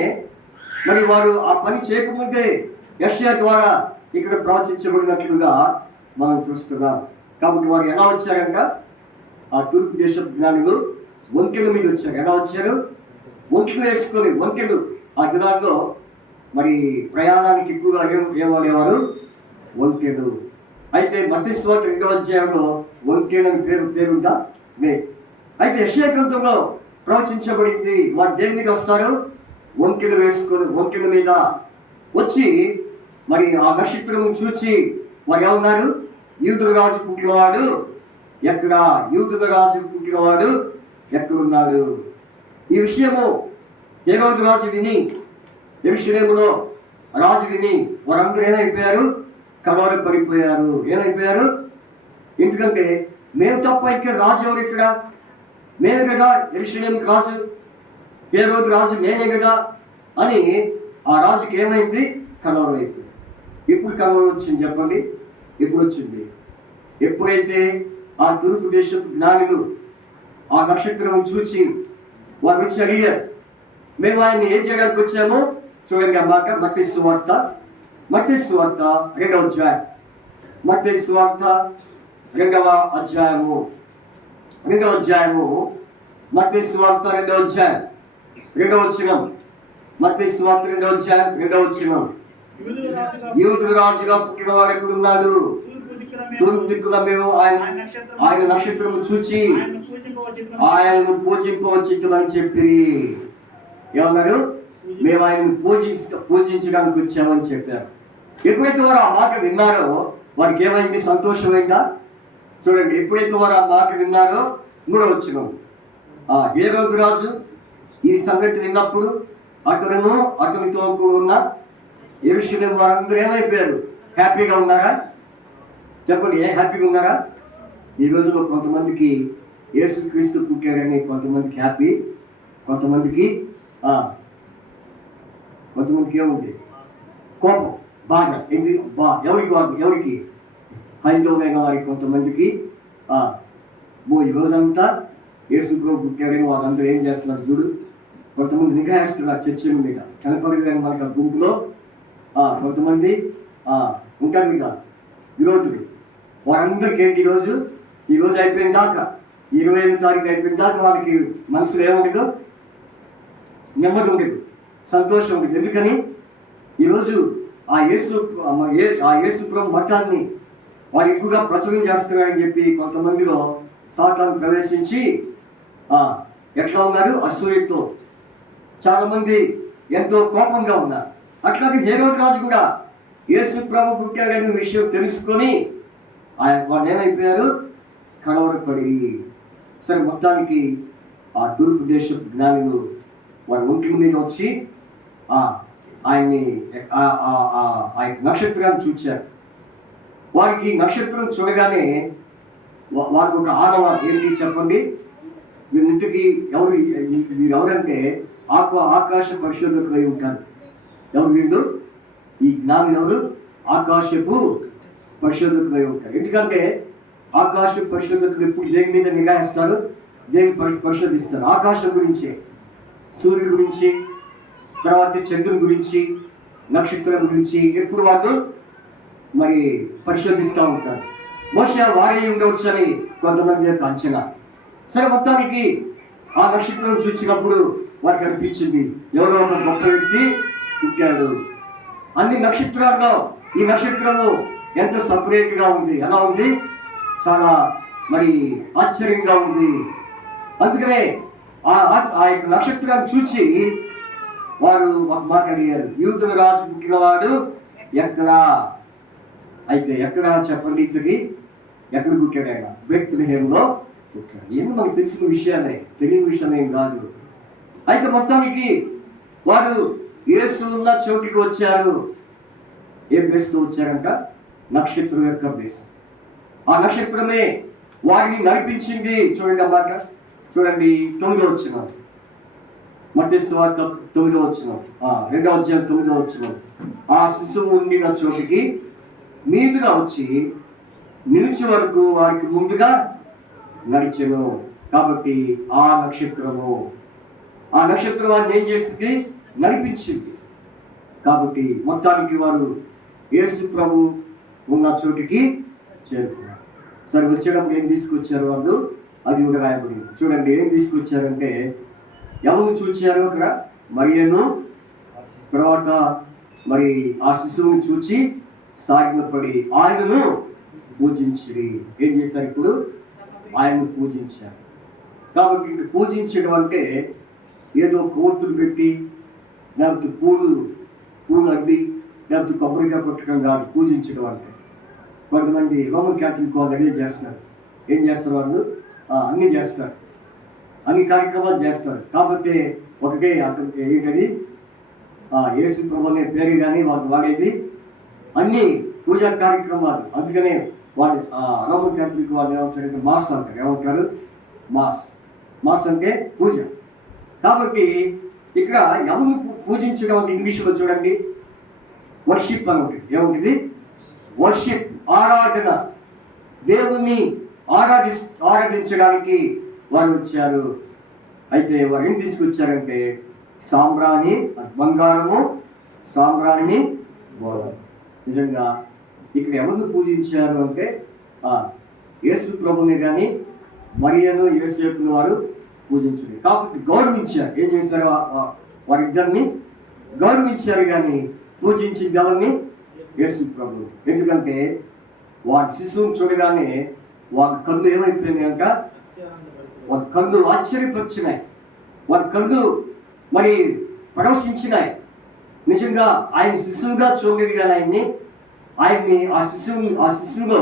మరి వారు ఆ పని చేయకముందే యెషయా ద్వారా ఇక్కడ ప్రవచించబడినట్లుగా మనం చూస్తున్నాం. కాబట్టి వారు ఎలా వచ్చారంట? ఆ తూర్పు దేశపు జ్ఞానులు ఒంటెల మీద వచ్చారు. ఎలా వచ్చారు? ఒంటెలు వేసుకొని. ఒంటెలు ఆ దినాల్లో మరి ప్రయాణానికి ఎక్కువగా ఏమనేవారు? ఒంటెలు. అయితే మత్తయి సువార్త 2వ అధ్యాయంలో ఒంటెలని పేరుందా? లేదు. అయితే యెషయా గ్రంథంలో ప్రవచించబడింది వారు దేని మీద వస్తారు? ఒంటెలు వేసుకొని ఒంటెల మీద వచ్చి మరి ఆ నక్షత్రం చూచి వారు ఏమన్నారు? యూదుల రాజు పుట్టినవాడు ఎక్కడ? యూదుల రాజు పుట్టినవాడు ఎక్కడున్నాడు? ఈ విషయము హేరోదు రాజు విని, యెరూషలేములో రాజు విని వారందరూ ఏమైపోయారు? కలవర పడిపోయారు. ఏమైపోయారు? ఎందుకంటే మేము తప్ప ఇక్కడ రాజు ఎవరు? ఇక్కడ మేమే కదా యెరూషలేముకి రాజు, హేరోదు రాజు నేనే కదా అని ఆ రాజుకి ఏమైంది? కలవరం అయిపోయింది. ఎప్పుడు కలవరం వచ్చింది చెప్పండి? ఎప్పుడు వచ్చింది? ఎప్పుడైతే ఆ తూర్పు దేశపు జ్ఞానులు ఆ నక్షత్రం చూచి వారు వచ్చి అడిగారు, మేము ఆయన్ని ఏం చేయడానికి వచ్చామో చూడండి అన్నమాట. మత్తయి సువార్త 2వ అధ్యాయం. మత్తయి సువార్త 2వ అధ్యాయము. మత్తయి సువార్త 2వ అధ్యాయం 2వ వచనం. మత్తయి సువార్త 2వ అధ్యాయం 2వ వచనం. యూదుల రాజుగా పుట్టిన వాడు ఎక్కడున్నాడు? తూర్పు దిక్కున మేము ఆయన నక్షత్రము చూచి ఆయనను పూజింపవచ్చునని చెప్పి ఏమన్నారు? మేము ఆయన్ని పూజించడానికి వచ్చామని చెప్పారు. ఎప్పుడైతే వారు ఆ మాట విన్నారో వారికి ఏమైంది? సంతోషమైందా? చూడండి, ఎప్పుడైతే వారు ఆ మాట విన్నారో 3వ వచనం. హేరోదు రాజు ఈ సంగతి విన్నప్పుడు అతనితో ఉన్న యెరూషలేము వారందరూ ఏమైపోయారు? హ్యాపీగా ఉన్నారా? చెప్పండి, హ్యాపీగా ఉన్నారా? ఈ రోజులో కొంతమందికి యేసుక్రీస్తు పుట్టారని కొంతమందికి హ్యాపీ, కొంతమందికి ఏముంది? కోపం, బాధ. ఎవరికి? హైందవులైన వారికి కొంతమందికి ఈ రోజంతా యేసు ప్రభు పుట్టారని వాళ్ళందరూ ఏం చేస్తున్నారు చూడు. కొంతమంది నిఘా వేస్తున్నారు చర్చల మీద. కనపడలేని మనకి ఆ గుంపులో కొంతమంది ఉంటారు కదా విరోధులు. వారందరికీ ఏంటి? ఈరోజు అయిపోయిన దాకా 25వ తారీఖు అయిపోయిన దాకా వాళ్ళకి మనసులో ఏముండదు? నెమ్మది ఉండదు, సంతోషం ఉండదు. ఎందుకని? ఈరోజు ఆ యేసు ప్రభు మతాన్ని వారు ఎక్కువగా ప్రచురం చేస్తున్నారని చెప్పి కొంతమందిలో సాతాను ప్రవేశించి ఎట్లా ఉన్నారు? అసూయతో చాలామంది ఎంతో కోపంగా ఉన్నారు. అట్లాగే హేరోదు రాజు కూడా యేసు ప్రభు పుట్టారనే విషయం తెలుసుకొని వాళ్ళు ఏమైపోయారు? కలవరపడి. సరే, మొత్తానికి ఆ తూర్పు దేశపు జ్ఞానులు వారి ఒంటి మీద వచ్చి ఆయన్ని ఆ నక్షత్రాన్ని చూచారు. వారికి నక్షత్రం చూడగానే వారికి ఒక ఆనవాళ్ళు ఏంటి చెప్పండి? వీళ్ళింటికి ఎవరంటే ఆకాశ పరిశోధకులు అయి ఉంటారు. ఎవరు వీళ్ళు? ఈ జ్ఞానులు ఎవరు? ఆకాశపు పరిశోధకులు అయి ఉంటారు. ఎందుకంటే ఆకాశ పరిశోధకులు ఎప్పుడు దేని మీద నిఘా ఇస్తారు? దేని పరిశోధిస్తారు? ఆకాశం గురించే, సూర్యుడి గురించి, తర్వాత చంద్రుని గురించి, నక్షత్రం గురించి ఎప్పుడు వాళ్ళు మరి పరిశోధిస్తూ ఉంటారు. బహుశా వారే ఉండవచ్చని కొంతమంది యొక్క అంచనా. సరే, మొత్తానికి ఆ నక్షత్రం చూసినప్పుడు వారికి అనిపించింది ఎవరో ఒక గొప్ప వ్యక్తి పుట్టాడు. అన్ని నక్షత్రాల్లో ఈ నక్షత్రము ఎంత సపరేట్గా ఉంది, ఎలా ఉంది? చాలా మరి ఆశ్చర్యంగా ఉంది. అందుకనే ఆ యొక్క నక్షత్రాన్ని చూసి వారు ఒక మాట అడిగారు, యూదుల రాజు పుట్టినవాడు ఎక్కడా? అయితే ఎక్కడా చెప్పండి ఇంతకి? ఎక్కడ పుట్టాడు ఆయన? బెత్లెహేములో పుట్టాడు. ఏంటి మనకు తెలిసిన విషయాలే, తెలియని విషయం ఏం కాదు. అయితే మొత్తానికి వారు యేసు ఉన్న చోటికి వచ్చారు. ఏ బేస్తో వచ్చారంట? నక్షత్రం యొక్క బేస్. ఆ నక్షత్రమే వారిని నడిపించింది. చూడండి అన్నమాట, చూడండి 9వ వచనం, మత్తయి సువార్త 9వ వచనం, 2వ అధ్యాయం 9వ వచనం. ఆ శిశువు ఉండిన చోటికి మీదుగా వచ్చి నిలిచే వరకు వారికి ముందుగా నడిచెను. కాబట్టి ఆ నక్షత్రం వారిని ఏం చేసింది? నడిపించింది. కాబట్టి మొత్తానికి వారు యేసు ప్రభు ఉన్న చోటికి చేరుకున్నారు. సరే, వచ్చేటప్పుడు ఏం తీసుకొచ్చారు వాళ్ళు? అది కూడా రాయబడింది. చూడండి ఏం తీసుకొచ్చారంటే, ఎవరు చూచారు అక్కడ? మరియను. తర్వాత మరి ఆ శిశువుని చూచి సాగిలపడి ఆయనను పూజించిరి. ఏం చేశారు ఇప్పుడు? ఆయనను పూజించారు. కాబట్టి పూజించడం అంటే ఏదో కోతులు పెట్టి, లేకపోతే పూలు అడ్డి, లేకపోతే కొబ్బరిగా కొట్టడం కాదు పూజించడం అంటే. కొంతమంది రోమన్ క్యాథలిక్ వాళ్ళు అదే చేస్తున్నారు. ఏం చేస్తారు వాళ్ళు? అన్నీ చేస్తారు, అన్ని కార్యక్రమాలు చేస్తారు. కాబట్టి ఒకటే అతనికి ఏంటది? యేసు ప్రభు అనే పేరు కానీ వాళ్ళు వాడేది అన్ని పూజా కార్యక్రమాలు. అందుకనే వాళ్ళు రోమన్ క్యాథలిక్ వాళ్ళు ఏమంటారు? మాస్ అంటారు. ఏమంటారు? మాస్ అంటే పూజ. కాబట్టి ఇక్కడ ఎవరిని పూజించడం అంటే ఇంగ్లీష్లో చూడండి వర్షిప్ అని ఉంటుంది. ఏముంటుంది? వర్షిప్, ఆరాధన. దేవుణ్ణి ఆరాధించడానికి వారు వచ్చారు. అయితే వారు ఏం తీసుకొచ్చారంటే సాంబ్రాణి, బంగారము, సాంబ్రాణి, గోళం. నిజంగా ఇక్కడ ఎవరిని పూజించారు అంటే యేసు ప్రభుని కానీ మరియను యోసేపుని వారు పూజించారు. కాబట్టి గౌరవించారు. ఏం చేశారు? వారిద్దరిని గౌరవించారు, కానీ పూజించింది ఎవరిని? యేసు ప్రభు. ఎందుకంటే వారి శిశువుని చూడగానే వారి కళ్ళు ఏమైపోయినాయంట? వారి కళ్ళు ఆశ్చర్యపరిచినాయి, వారి కళ్ళు మరి పరవశించినాయి. నిజంగా ఆయన శిశువుగా చూడలేదు కానీ ఆయన్ని ఆ శిశువులో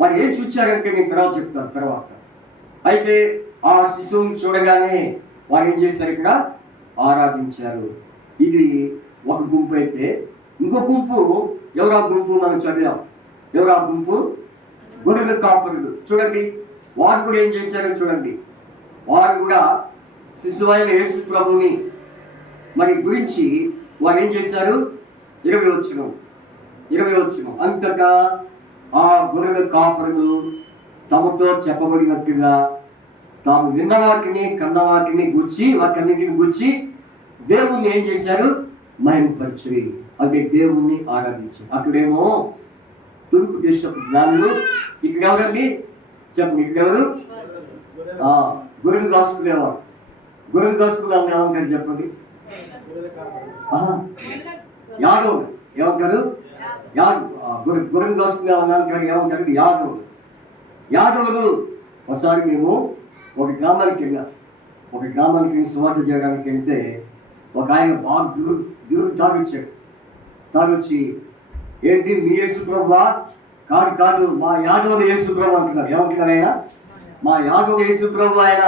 వారు ఏం చూచారంటే నేను తర్వాత చెప్తాను తర్వాత. అయితే ఆ శిశువుని చూడగానే వారు ఏం చేశారు? ఇక్కడ ఆరాధించారు. ఇది ఒక గుంపు. అయితే ఇంకో గుంపు, ఎవరా గుంపు? మనం చదివాం. ఎవరా గుంపు? గొర్రెల కాపరులు. చూడండి వారు కూడా ఏం చేశారో చూడండి. వారు కూడా శిశువైన యేసు ప్రభుని మరి గురించి వారు ఏం చేశారు? 20వ వచనం. అంతటా ఆ గొర్రెల కాపరులు తమతో చెప్పబడినట్టుగా తాము విన్న వాటిని కన్న వాటిని గుచ్చి వాటన్నిటిని గుచ్చి దేవుణ్ణి ఏం చేశారు? మహిమపరిచి, అంటే దేవుణ్ణి ఆరాధించారు. అక్కడేమో తూర్పు దేశపు జ్ఞానులు, ఇక్కడ ఎవరండి చెప్పండి? ఇక్కడ ఎవరు? గొర్రెలు కాసుకునేవారు. గొర్రెలు కాసుకున్నాను ఏమంటారు చెప్పండి? యాదవులు. ఏమంటారు? గొర్రెలు కాసుకునేవారు ఏమంటారు? యాదవులు. ఒకసారి మేము ఒక గ్రామానికి సువార్త చేయడానికి వెళ్తే ఒక ఆయన బాగా బిరు తాగొచ్చి ఏంటి మీ యేసు ప్రభువా? కాదు మా యాదవుల యేసు ప్రభు అంటున్నారు. ఏమంటున్నారు ఆయన? మా యాదవుల యేసు ప్రభు ఆయన,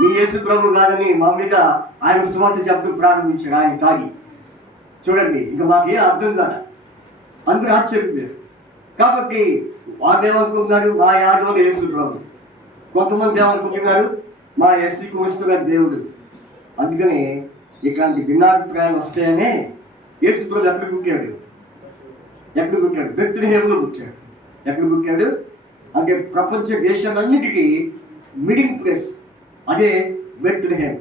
మీ యేసు ప్రభు కాదని మా మీద ఆయన సువార్త చెప్పడం ప్రారంభించారు ఆయన తాగి. చూడండి, ఇంకా మాకేం అర్థం కాదు, అందరూ ఆశ్చర్యపోయారు. కాబట్టి వాళ్ళు ఏమనుకుంటున్నారు? మా యాదవుల యేసు ప్రభు. కొంతమంది ఏమనుకుంటున్నారు? మా ఎస్సీకి వస్తున్న దేవుడు. అందుకని ఇట్లాంటి భిన్నాభిప్రాయాలు వస్తాయనే యేసు ప్రభు ఎక్కడ పుట్టాడు? బెత్లెహేములో పుట్టాడు. ఎక్కడ పుట్టాడు అంటే ప్రపంచ దేశాలన్నిటికీ మీటింగ్ ప్లేస్ అదే బెత్లెహేమ్.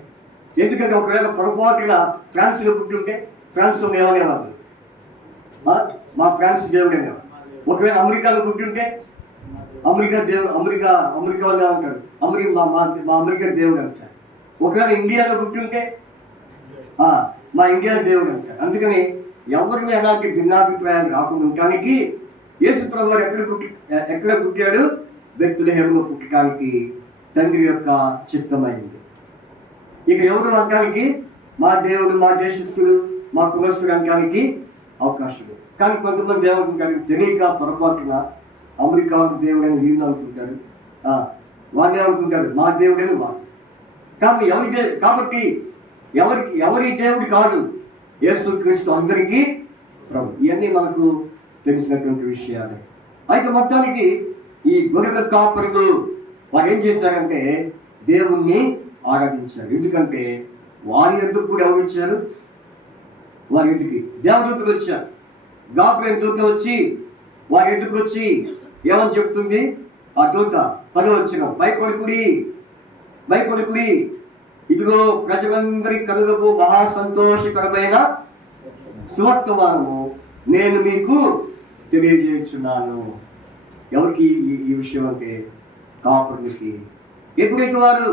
ఎందుకంటే ఒకవేళ పొరపాటున ఫ్రాన్స్లో పుట్టుంటే ఫ్రాన్స్లో ఏమనేవాళ్ళు? మా ఫ్రాన్స్ దేవుడేవారు. ఒకవేళ అమెరికాలో పుట్టుంటే అమెరికా వాళ్ళు ఏమంటారు? మా అమెరికా దేవుడు అంటారు. ఒకవేళ ఇండియాలో పుట్టుంటే మా ఇండియా దేవుడు అంటారు. అందుకని ఎవరిని అలాంటి భిన్నాభిప్రాయాలు రాకుండా ఉండటానికి యేసు ప్రభు వారు ఎక్కడ పుట్టాడు? బెత్లెహేములో పుట్టడానికి తండ్రి యొక్క చిత్తమైంది. ఇక ఎవరు అనడానికి? మా దేవుడు, మా దేశస్థుడు, మా కులస్తుడు అనడానికి అవకాశం ఉంది. కానీ కొంతమంది ఏమనుకుంటారు, తెలియక పొరపాటున అమెరికా దేవుడు అని వీళ్ళు అనుకుంటారు, వాళ్ళే అనుకుంటారు మా దేవుడని వాళ్ళు. కానీ కాబట్టి ఎవరి దేవుడు కాదు, యేసుక్రీస్తు అందరికీ ప్రభు. ఇవన్నీ మనకు తెలిసినటువంటి విషయాలే. అయితే మొత్తానికి ఈ గొర్రెల కాపరులు వారు ఏం చేశారంటే దేవుణ్ణి ఆరాధించారు. ఎందుకంటే వారి ఎందుకు కూడా ఎవరు వచ్చారు, వారి ఎందుకు దేవదూతలు వచ్చారు. గాబ్రియల్ దూత వచ్చి వారి ఎందుకు వచ్చి ఏమని చెప్తుంది ఆ దూత 10వ వచనం, భయపడుకుడి ఇదిగో ప్రజలందరి కలుగబో మహా సంతోషకరమైన సువర్తమానము నేను మీకు తెలియజేస్తున్నాను. ఎవరికి ఈ విషయం అంటే కాపరులకి. ఎప్పుడైతే వారు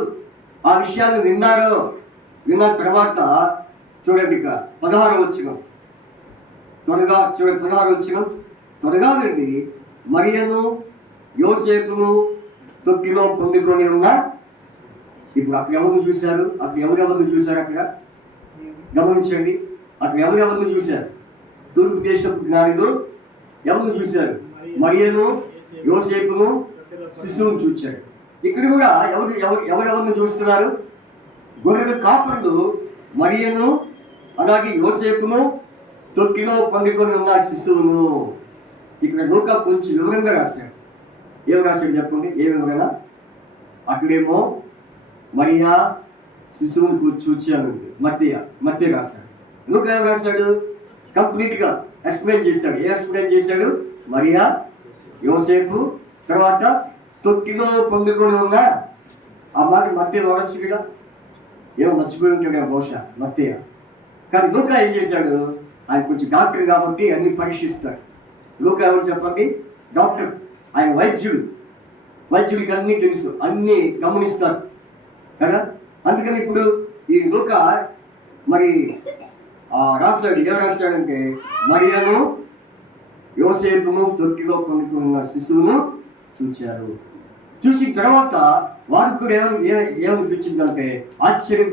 ఆ విషయాన్ని విన్న తర్వాత చూడండి ఇక 16వ వచనం, త్వరగా వెళ్ళి మరియను యోసేపును తొట్టిలో పొందుకొని ఉన్న. ఇప్పుడు అక్కడ ఎవరిని చూశారు, అక్కడ గమనించండి. అక్కడ ఎవరెవరిని చూశారు, తూర్పు దేశపు జ్ఞానులు ఎవరిని చూశారు, మరియను యోసేపును శిశువును చూశారు. ఇక్కడ కూడా ఎవరెవరిని చూస్తున్నారు, గొర్రెల కాపరులు మరియను అలాగే యోసేపును తొట్టిలో పండుకొని ఉన్న శిశువును. ఇక్కడ లూకా కొంచెం వివరంగా రాశాడు. ఏం రాశాడు చెప్పండి, ఏ వివరంగా? అక్కడేమో మరియా శిశువుని చూచాను మధ్య రాశాడు. లూకా ఏం రాశాడు, కంప్లీట్గా ఎక్స్ప్లెయిన్ చేశాడు. ఏం ఎక్స్ప్లెయిన్ చేశాడు, మరియా యోసేపు తర్వాత తొట్టిలో పొందుకొని ఉన్న. ఆ మాట మధ్య వాడచ్చు కదా, ఏమో మర్చిపోయి ఉంటాడు బహుశా మత్తయ్య. కానీ లూకా ఏం చేశాడు, ఆయన కొంచెం డాక్టర్ కాబట్టి అన్ని పరీక్షిస్తాడు. లూకా ఎవరు చెప్పండి, డాక్టర్, ఆయన వైద్యుడికి అన్నీ తెలుసు, అన్నీ గమనిస్తారు కదా. అందుకని ఇప్పుడు ఈ లూకా మరి రాస్తాడు, ఏం రాస్తాడంటే మరియను యోసేపును తొట్టిలో పొందుకున్న శిశువును చూచారు. చూసిన తర్వాత వారికి కూడా ఏమనిపించిందంటే ఆశ్చర్యం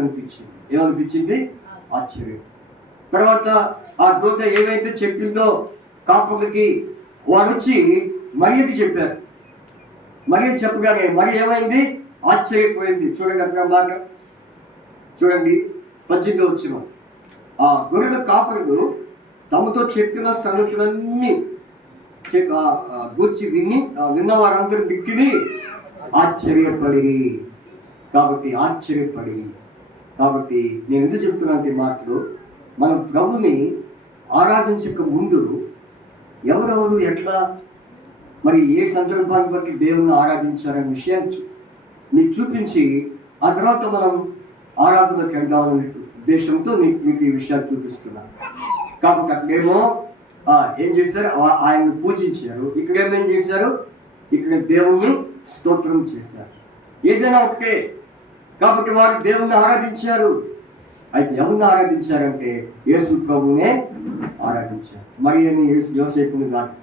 అనిపించింది. ఏమనిపించింది, ఆశ్చర్యం. తర్వాత ఆ దూత ఏమైతే చెప్పిందో కాపర్లకి వారు వచ్చి మరియకి చెప్పారు. మరియ చెప్పగానే మరి ఏమైంది, ఆశ్చర్యపోయింది. చూడండి అక్కడ మాట చూడండి, 18వ వచనం. ఆ గొర్రెల కాపరులు తమతో చెప్పిన సంగతులన్నీ గూర్చి విన్న వారందరూ మిక్కిలి ఆశ్చర్యపడి. కాబట్టి నేను ఎందుకు చెప్తున్నానంటే మాటలు, మనం ప్రభుని ఆరాధించక ముందు ఎవరెవరు ఎట్లా మరి ఏ సందర్భాన్ని బట్టి దేవుణ్ణి ఆరాధించారనే విషయాన్ని మీకు చూపించి ఆ తర్వాత మనం ఆరాధనకు వెళ్దామనే ఉద్దేశంతో మీకు ఈ విషయాలు చూపిస్తున్నాను. కాబట్టి అక్కడేమో ఏం చేశారు, ఆయన్ని పూజించారు. ఇక్కడేమో ఏం చేశారు, ఇక్కడ దేవుణ్ణి స్తోత్రం చేశారు. ఏదైనా ఒకటే. కాబట్టి వారు దేవుణ్ణి ఆరాధించారు. అయితే ఎవరిని ఆరాధించారంటే యేసు ప్రభువునే ఆరాధించారు. మరియని యోసేపుని కాదు.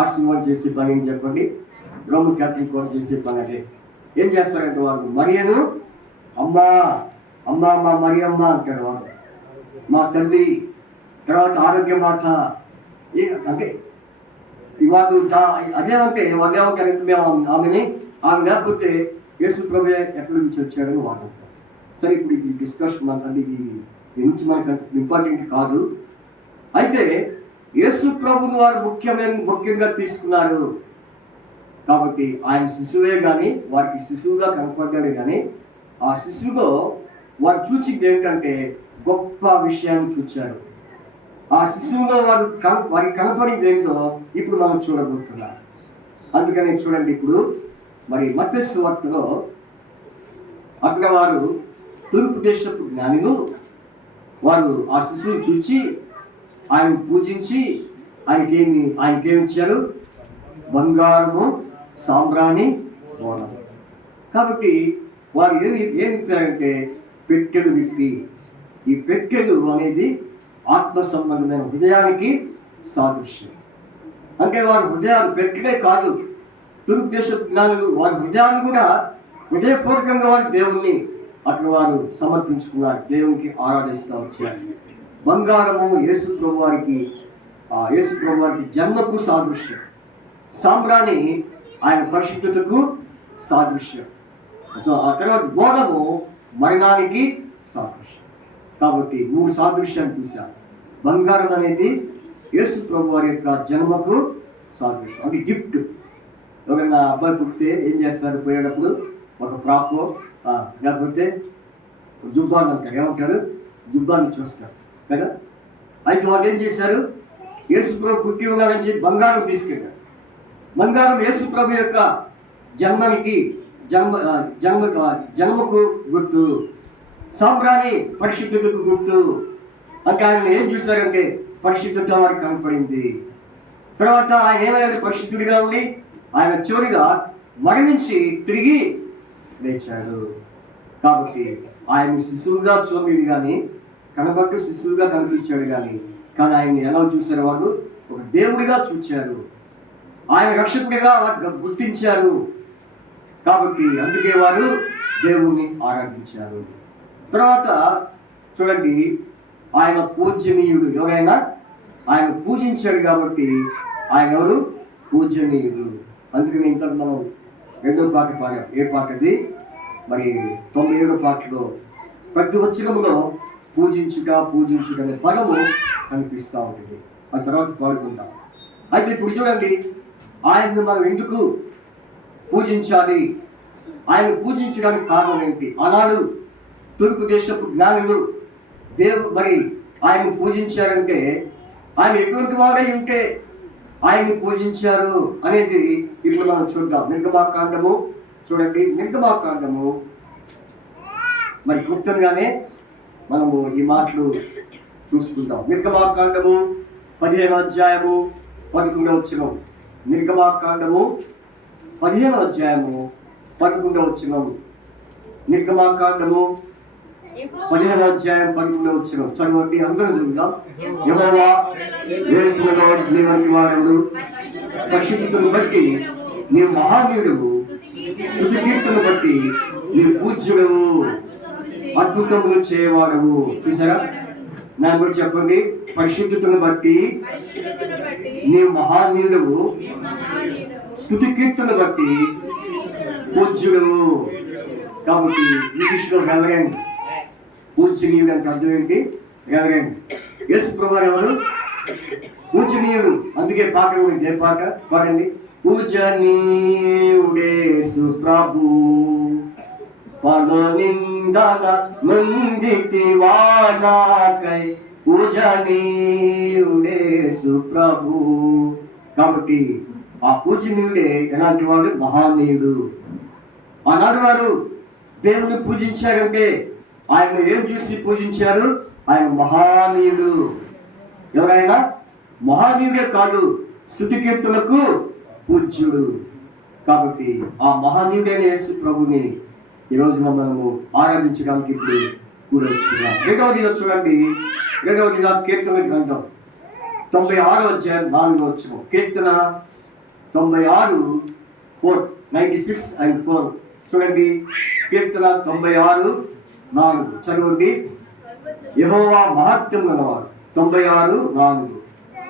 ఆశీర్వాదం చేసే పని ఏం చెప్పండి, రోమన్ క్యాథలిక్ వారు చేసే పని అదే. ఏం చేస్తారంటే వాళ్ళు మరియను అమ్మా మరియమ్మ అంటారు. వాళ్ళు మా తల్లి, తర్వాత ఆరోగ్య మాత. అంటే ఇవాళ అదేమంటే వాళ్ళు ఏమంటారు, మేము ఆమె లేకపోతే యేసు ప్రభు ఎక్కడి నుంచి వచ్చాడని వాళ్ళు. సరే, ఇప్పుడు ఈ డిస్కషన్ అంతా ఇది నుంచి మనకు ఇంపార్టెంట్ కాదు. అయితే యేసు ప్రభుని వారు ముఖ్యంగా తీసుకున్నారు. కాబట్టి ఆయన శిశువే కానీ వారికి శిశువుగా కనపడ్డాడు. కానీ ఆ శిశువులో వారు చూసింది ఏంటంటే గొప్ప విషయాన్ని చూచారు. ఆ శిశువులో వారికి కనపడింది ఏంటో ఇప్పుడు మనం చూడబోతున్నాం. అందుకని చూడండి, ఇప్పుడు మరి మత్తయి సువార్తలో అక్కడ వారు తూర్పు దేశపు జ్ఞానులు వారు ఆ శిశువుని చూచి ఆయన పూజించి ఆయనకేమి ఇచ్చారు, బంగారము సాంబ్రాణి బోనం. కాబట్టి వారు ఏమి ఇప్పారంటే పెట్టెలు విప్పి. ఈ పెట్టెలు అనేది ఆత్మ సంబంధమైన హృదయానికి సాదృశ్యం. అంటే వారి హృదయాలు పెట్టడే కాదు, తూర్పు దేశ జ్ఞానులు వారి హృదయాన్ని కూడా హృదయపూర్వకంగా వారి దేవుణ్ణి అక్కడ వారు సమర్పించుకున్నారు, దేవునికి ఆరాధిస్తూ వచ్చారు. బంగారము యేసు ప్రభు వారికి జన్మకు సాదృశ్యం, సాంబ్రాణి ఆయన పరిశుద్ధతకు సాదృశ్యం. సో ఆ తర్వాత బోధము మరణానికి సాదృశ్యం. కాబట్టి 3 సాదృశ్యాన్ని చూశాను. బంగారం అనేది యేసు ప్రభు వారి యొక్క జన్మకు సాదృశ్యం, అంటే గిఫ్ట్. ఎవరైనా అబ్బాయి పుడితే ఏం చేస్తారు? పోయేటప్పుడు ఒక ఫ్రాకో లేకపోతే జుబ్బాన్ అంటారు, ఏమంటారు? జుబ్బాన్ని చూస్తారు కదా. అయితే వాళ్ళు ఏం చేశారు? యేసు ప్రభు పుట్టి ఉన్నాడని చెప్పి బంగారం తీసుకెళ్ళారు. బంగారం యేసు ప్రభు యొక్క జన్మకు గుర్తు, సాంబ్రాణి పరిశుద్ధతకు గుర్తు. అంటే ఆయన ఏం చూశారంటే పరిశుద్ధత వారికి కనపడింది. తర్వాత ఆయన ఏమైనా పరిశుద్ధుడిగా ఉండి ఆయన చివరిగా మరణించి తిరిగి లేచాడు. కాబట్టి ఆయన శిశువుగా చూడలేదు కానీ, కనబట్టు శిశువుగా కనిపించాడు కానీ ఆయన్ని ఎలా చూశారు? వాళ్ళు ఒక దేవుడిగా చూచారు, ఆయన రక్షకుడిగా వారు గుర్తించారు. కాబట్టి అందుకే వారు దేవుణ్ణి ఆరాధించారు. తర్వాత చూడండి, ఆయన పూజనీయుడు. ఎవరైనా ఆయన పూజించాడు కాబట్టి ఆయన ఎవరు? పూజనీయుడు. అందుకని ఇంకా మనం 2వ పాట పాడాం. ఏ పాట అది? మరి 97వ పాటలో ప్రతి వచనంలో పూజించుట అనే పదము కనిపిస్తూ ఉంటుంది. ఆ తర్వాత పాడుకుంటాం. అయితే ఇప్పుడు చూడండి, ఆయన్ని మనం ఎందుకు పూజించాలి? ఆయన పూజించడానికి కారణం ఏంటి? ఆనాడు తూర్పు దేశపు జ్ఞానులు మరి ఆయన్ని పూజించారంటే ఆయన ఎటువంటి వారై ఉంటే ఆయన్ని పూజించారు అనేది ఇప్పుడు మనం చూద్దాం. నిర్గమాకాండము చూడండి. నిర్గమాకాండము మరి క్లుప్తంగానే మనము ఈ మాటలు చూసుకుందాం. నిర్గమాకాండము 15వ అధ్యాయము 11వ వచనం. నిర్గమాకాండము 15వ అధ్యాయము 11వ వచనం. నిర్గమాకాండము 15వ అధ్యాయం 11వ వచనం చదవండి. అందరూ చూద్దాం. యెహోవా ఏడుపులలో నీవంటి వాడు, పరిశుద్ధతను బట్టి నీవు మహానీయుడవు, స్తుతి కీర్తనను బట్టి నీవు పూజ్యుడవు, అద్భుతములు చేయవాడవు. చూసారా? నా గురించి చెప్పండి. పరిశుద్ధతను బట్టి నీవు మహానీయుడవు, స్తుతి కీర్తనను బట్టి పూజ్యుడవు. కాబట్టి ఇంగ్లీష్లో రెవరెండ్, పూజనీయుడు అంటే అర్థం ఏంటి? రెవరెండ్. యేసు ప్రభువు ఎవరు? పూజనీయుడు. అందుకే పాట ఉంది. ఏ పాట పాడండి? పూజనీయుడేసు ప్రభు పరనిందన మందితివా నాకై, పూజనీయుడేసు ప్రభు. కాబట్టి ఆ పూజనీయుడే ఎలాంటి వాడు? మహానీయుడు. ఆనాడు వారు దేవుని పూజించారంటే ఆయన ఏం చూసి పూజించారు? ఆయన మహానీయుడు. ఎవరైనా మహానీయుడే కాదు, స్తుతి కీర్తనలకు పూజ్యుడు. కాబట్టి ఆ మహానీయుడైన యేసు ప్రభుని ఈరోజు మనము ఆరాధించడానికి ఇప్పుడు కూడొచ్చున్నాం. 2వదిగా చూడండి. 2వదిగా కీర్తన గ్రంథం 96వ అధ్యాయం 4వ వచనం. కీర్తన 96:4 చూడండి. కీర్తన 96:4 చదవండి. యెహోవా మహత్యం గలవాడు. 96:4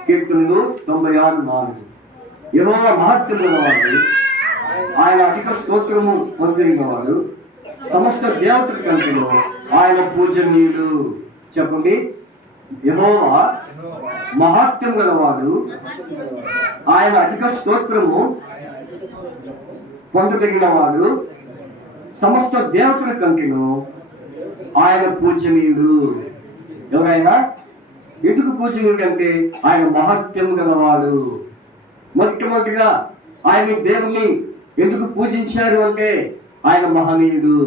కీర్తనలు 96:4. యెహోవా మహత్యం గలవాడు, ఆయన అధిక స్తోత్రము పొందినవాడు, సమస్త దేవతల కంటేను ఆయన పూజనీయుడు. చెప్పండి. యెహోవా మహత్యం గలవాడు, ఆయన అధిక స్తోత్రము పొందదగినవాడు, సమస్త దేవతల కంటేను ఆయన పూజనీయుడు. ఎవరైనా ఎందుకు పూజనీయుడు అంటే ఆయన మహత్యం గలవాడు. మొట్టమొదటిగా ఆయన దేవుణ్ణి ఎందుకు పూజించారు అంటే ఆయన మహనీయుడు.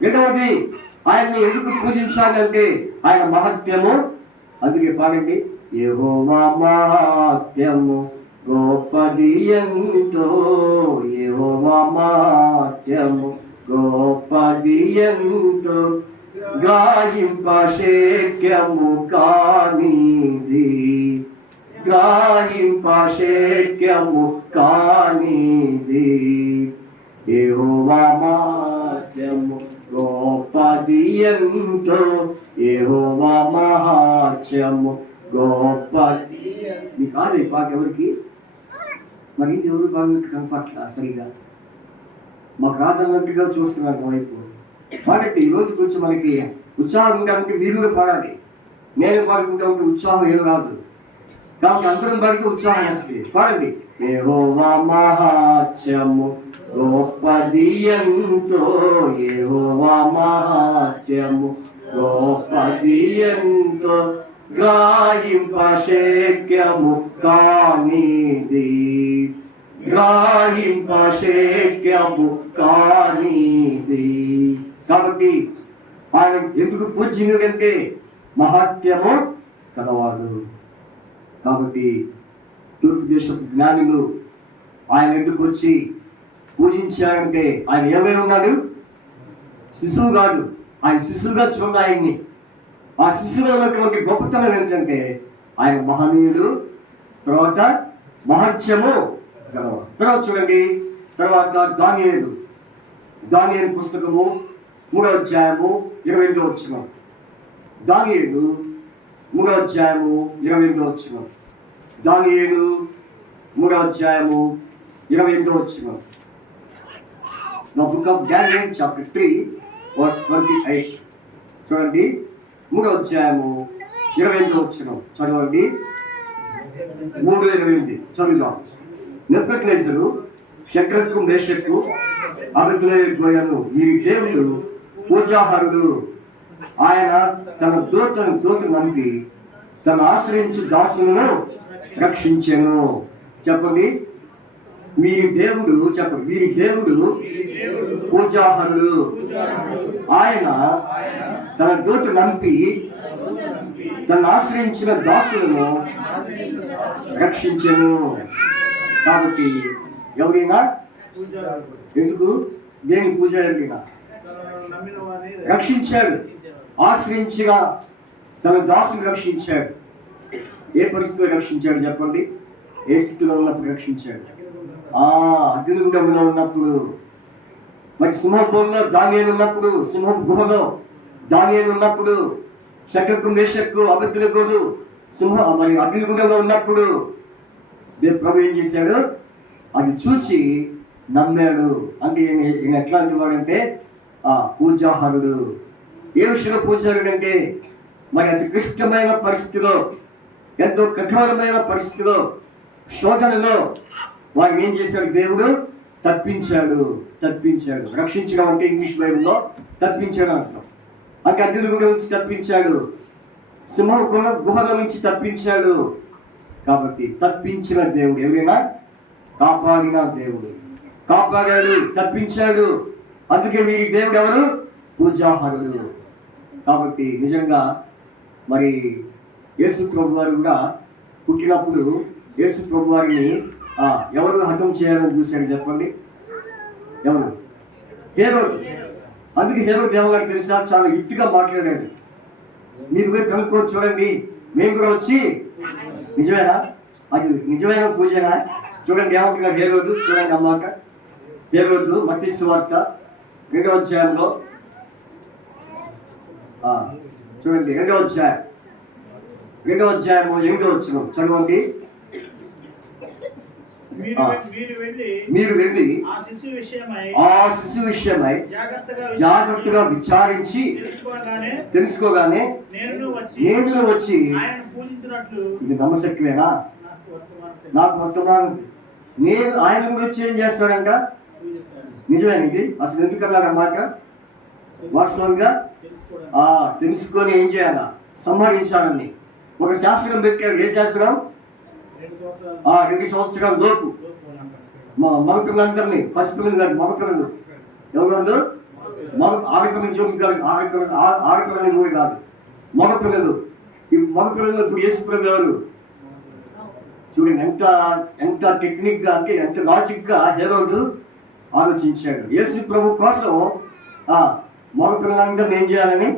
రెండవది ఆయన్ని ఎందుకు పూజించాలి అంటే ఆయన మహత్యము. అందుకే పాడండి. యెహోవా మహత్యము గొప్పది ఎంతో, యెహోవా మహత్యము గొప్పది ఎంతో, గ్రహింపశక్యము కానిది, గ్రహింపశక్యము కానిది. యెహోవా మహత్యము గొప్పది ఎంతో, యెహోవా మహత్యము మహాత్యము గొప్ప. మీకు కాదు ఈ పాట ఎవరికి? మరి ఎవరు బాగున్నట్టు కనపట్ల సరిగా మాకు రాజన్నట్టుగా చూస్తున్నారు మా వైపు. పాడండి ఈరోజు కొంచెం మనకి ఉత్సాహం ఉండడానికి మీరు కూడా పాడాలి. నేను పాడుకుంటా ఉంటే ఉత్సాహం ఏం రాదు. కాబట్టి అందరం పాడితే ఉత్సాహం వస్తుంది. పాడండి. యెహోవా మహాత్యము గొప్పది ఎంతో, యెహోవా మహాత్యము గొప్పది ఎంతో, గ్రహింపశక్యము కానిది, గ్రహింపశక్యము కానిది. కాబట్టి ఆయన ఎందుకు పూజ్యుడంటే మహాత్యము కలవాడు. కాబట్టి తూర్పు దేశపు జ్ఞానులు ఆయన ఎందుకు వచ్చి పూజించారంటే ఆయన ఏమై ఉన్నాడు? శిశువు కాదు. ఆయన శిశువుగా చూడండి ఆయన్ని. ఆ శిశువులో ఉన్నటువంటి గొప్పతనం ఏంటంటే ఆయన మహనీయుడు, తర్వాత మహత్యము గలవాడు. తర్వాత చూడండి, తర్వాత దానియేలు పుస్తకము 3వ అధ్యాయము 28వ వచనం. దానియేలు 3వ అధ్యాయము 28వ వచనం. దానియేలు 3వ అధ్యాయము 28వ వచనం. The book of Daniel chapter 3 verse 28. చూడండి 3వ అధ్యాయము 28వ వచనం చదవండి. 3:28 చదువుదాం. నెబుకద్నెజరు శద్రకు మేషకు అబేద్నెగోను ఈ దేవుడు పూజార్హుడు. ఆయన తన దూతను పంపి తను ఆశ్రయించు దాసులను రక్షించెను. చెప్పండి. వీరి దేవుడు పూజార్హుడు. ఆయన తన దూతను పంపి తను ఆశ్రయించిన దాసులను రక్షించెను. కాబట్టి ఎవరైనా ఎందుకు దేని పూజ రక్షించాడు, ఆశ్రయించిన తన దాసుని రక్షించాడు. ఏ పరిస్థితిలో రక్షించాడు చెప్పండి? ఏ స్థితిలో ఉన్నప్పుడు రక్షించాడు? అగ్నిగుండంలో ఉన్నప్పుడు. మరి సింహంలో దానియేలు ఉన్నప్పుడు, సింహం గుహలో దానియేలు ఉన్నప్పుడు, శద్రకు మేషకు అబేద్నెగోను మరి అగ్నిగుండంలో ఉన్నప్పుడు దేవుడు ప్రభు ఏం చేశాడు? అది చూచి నమ్మాడు. అంటే ఈయన ఎట్లాంటి వాడంటే పూజార్హుడు. ఏ విషయంలో పూజారుడు అంటే మరి అతి క్లిష్టమైన పరిస్థితిలో, ఎంతో కఠోరమైన పరిస్థితిలో, శోధనలో వారిని ఏం చేశాడు? దేవుడు తప్పించాడు. రక్షించడం అంటే ఇంగ్లీష్ బైబిల్లో తప్పించాడు అంటాం. అంటే అగ్నిగుండం నుంచి తప్పించాడు, సింహం గుహల నుంచి తప్పించాడు. కాబట్టి తప్పించిన దేవుడు ఎవరైనా కాపాడిన దేవుడు. కాపాడాడు, తప్పించాడు. అందుకే వీరి దేవుడు ఎవరు? పూజార్హుడు. కాబట్టి నిజంగా మరి యేసు ప్రభు వారు కూడా పుట్టినప్పుడు యేసు ప్రభు వారిని ఎవరు హతం చేయాలని చూశారు చెప్పండి? ఎవరు? హేరోదు. అందుకే హేరోదు దేవుడు తెలుసా చాలా యుక్తిగా మాట్లాడాడు. మీరు పోయి కనుక్కొని చూడండి. మేము కూడా వచ్చి నిజమేనా? అది నిజమైన పూజనా? చూడండి ఏమంటున్నారు హేరోదు. చూడండి అన్నమాట. హేరోదు మత్తయి సువార్త 2వ అధ్యాయంలో చూడండి 2వ అధ్యాయం 8వ వచనం చదవండి. మీరు వెళ్ళి ఆ శిశు విషయమై జాగ్రత్తగా విచారించి తెలుసుకోగానే నేను వచ్చి. ఇది నమ్మశక్యమేనా? నాకు వర్తమానం. నేను ఆయన గురించి ఏం చేస్తాడంట? నిజమేనా ఇది? అసలు ఎందుకన్నాడన్నమాట? వాస్తవంగా తెలుసుకొని ఏం చేయాలా? సంహరించాలని ఒక శాస్త్రం పెట్టారు. ఏ శాస్త్రం? 2 సంవత్సరాల లోపు మగపిల్లలందరినీ, పసిపిల్లలు కాదు, మగపిల్లలు ఎవరు? ఆడపిల్లలు కాదు, మగపిల్లలు. ఈ మగపిల్లలు ఇప్పుడు యేసు పిల్లలు ఎవరు? చూడండి ఎంత టెక్నిక్గా, అంటే ఎంత లాజిక్గా హేరోదు ఆలోచించాడు. యేసు ప్రభు కోసం మగపిల్లలందరినీ ఏం చేయాలని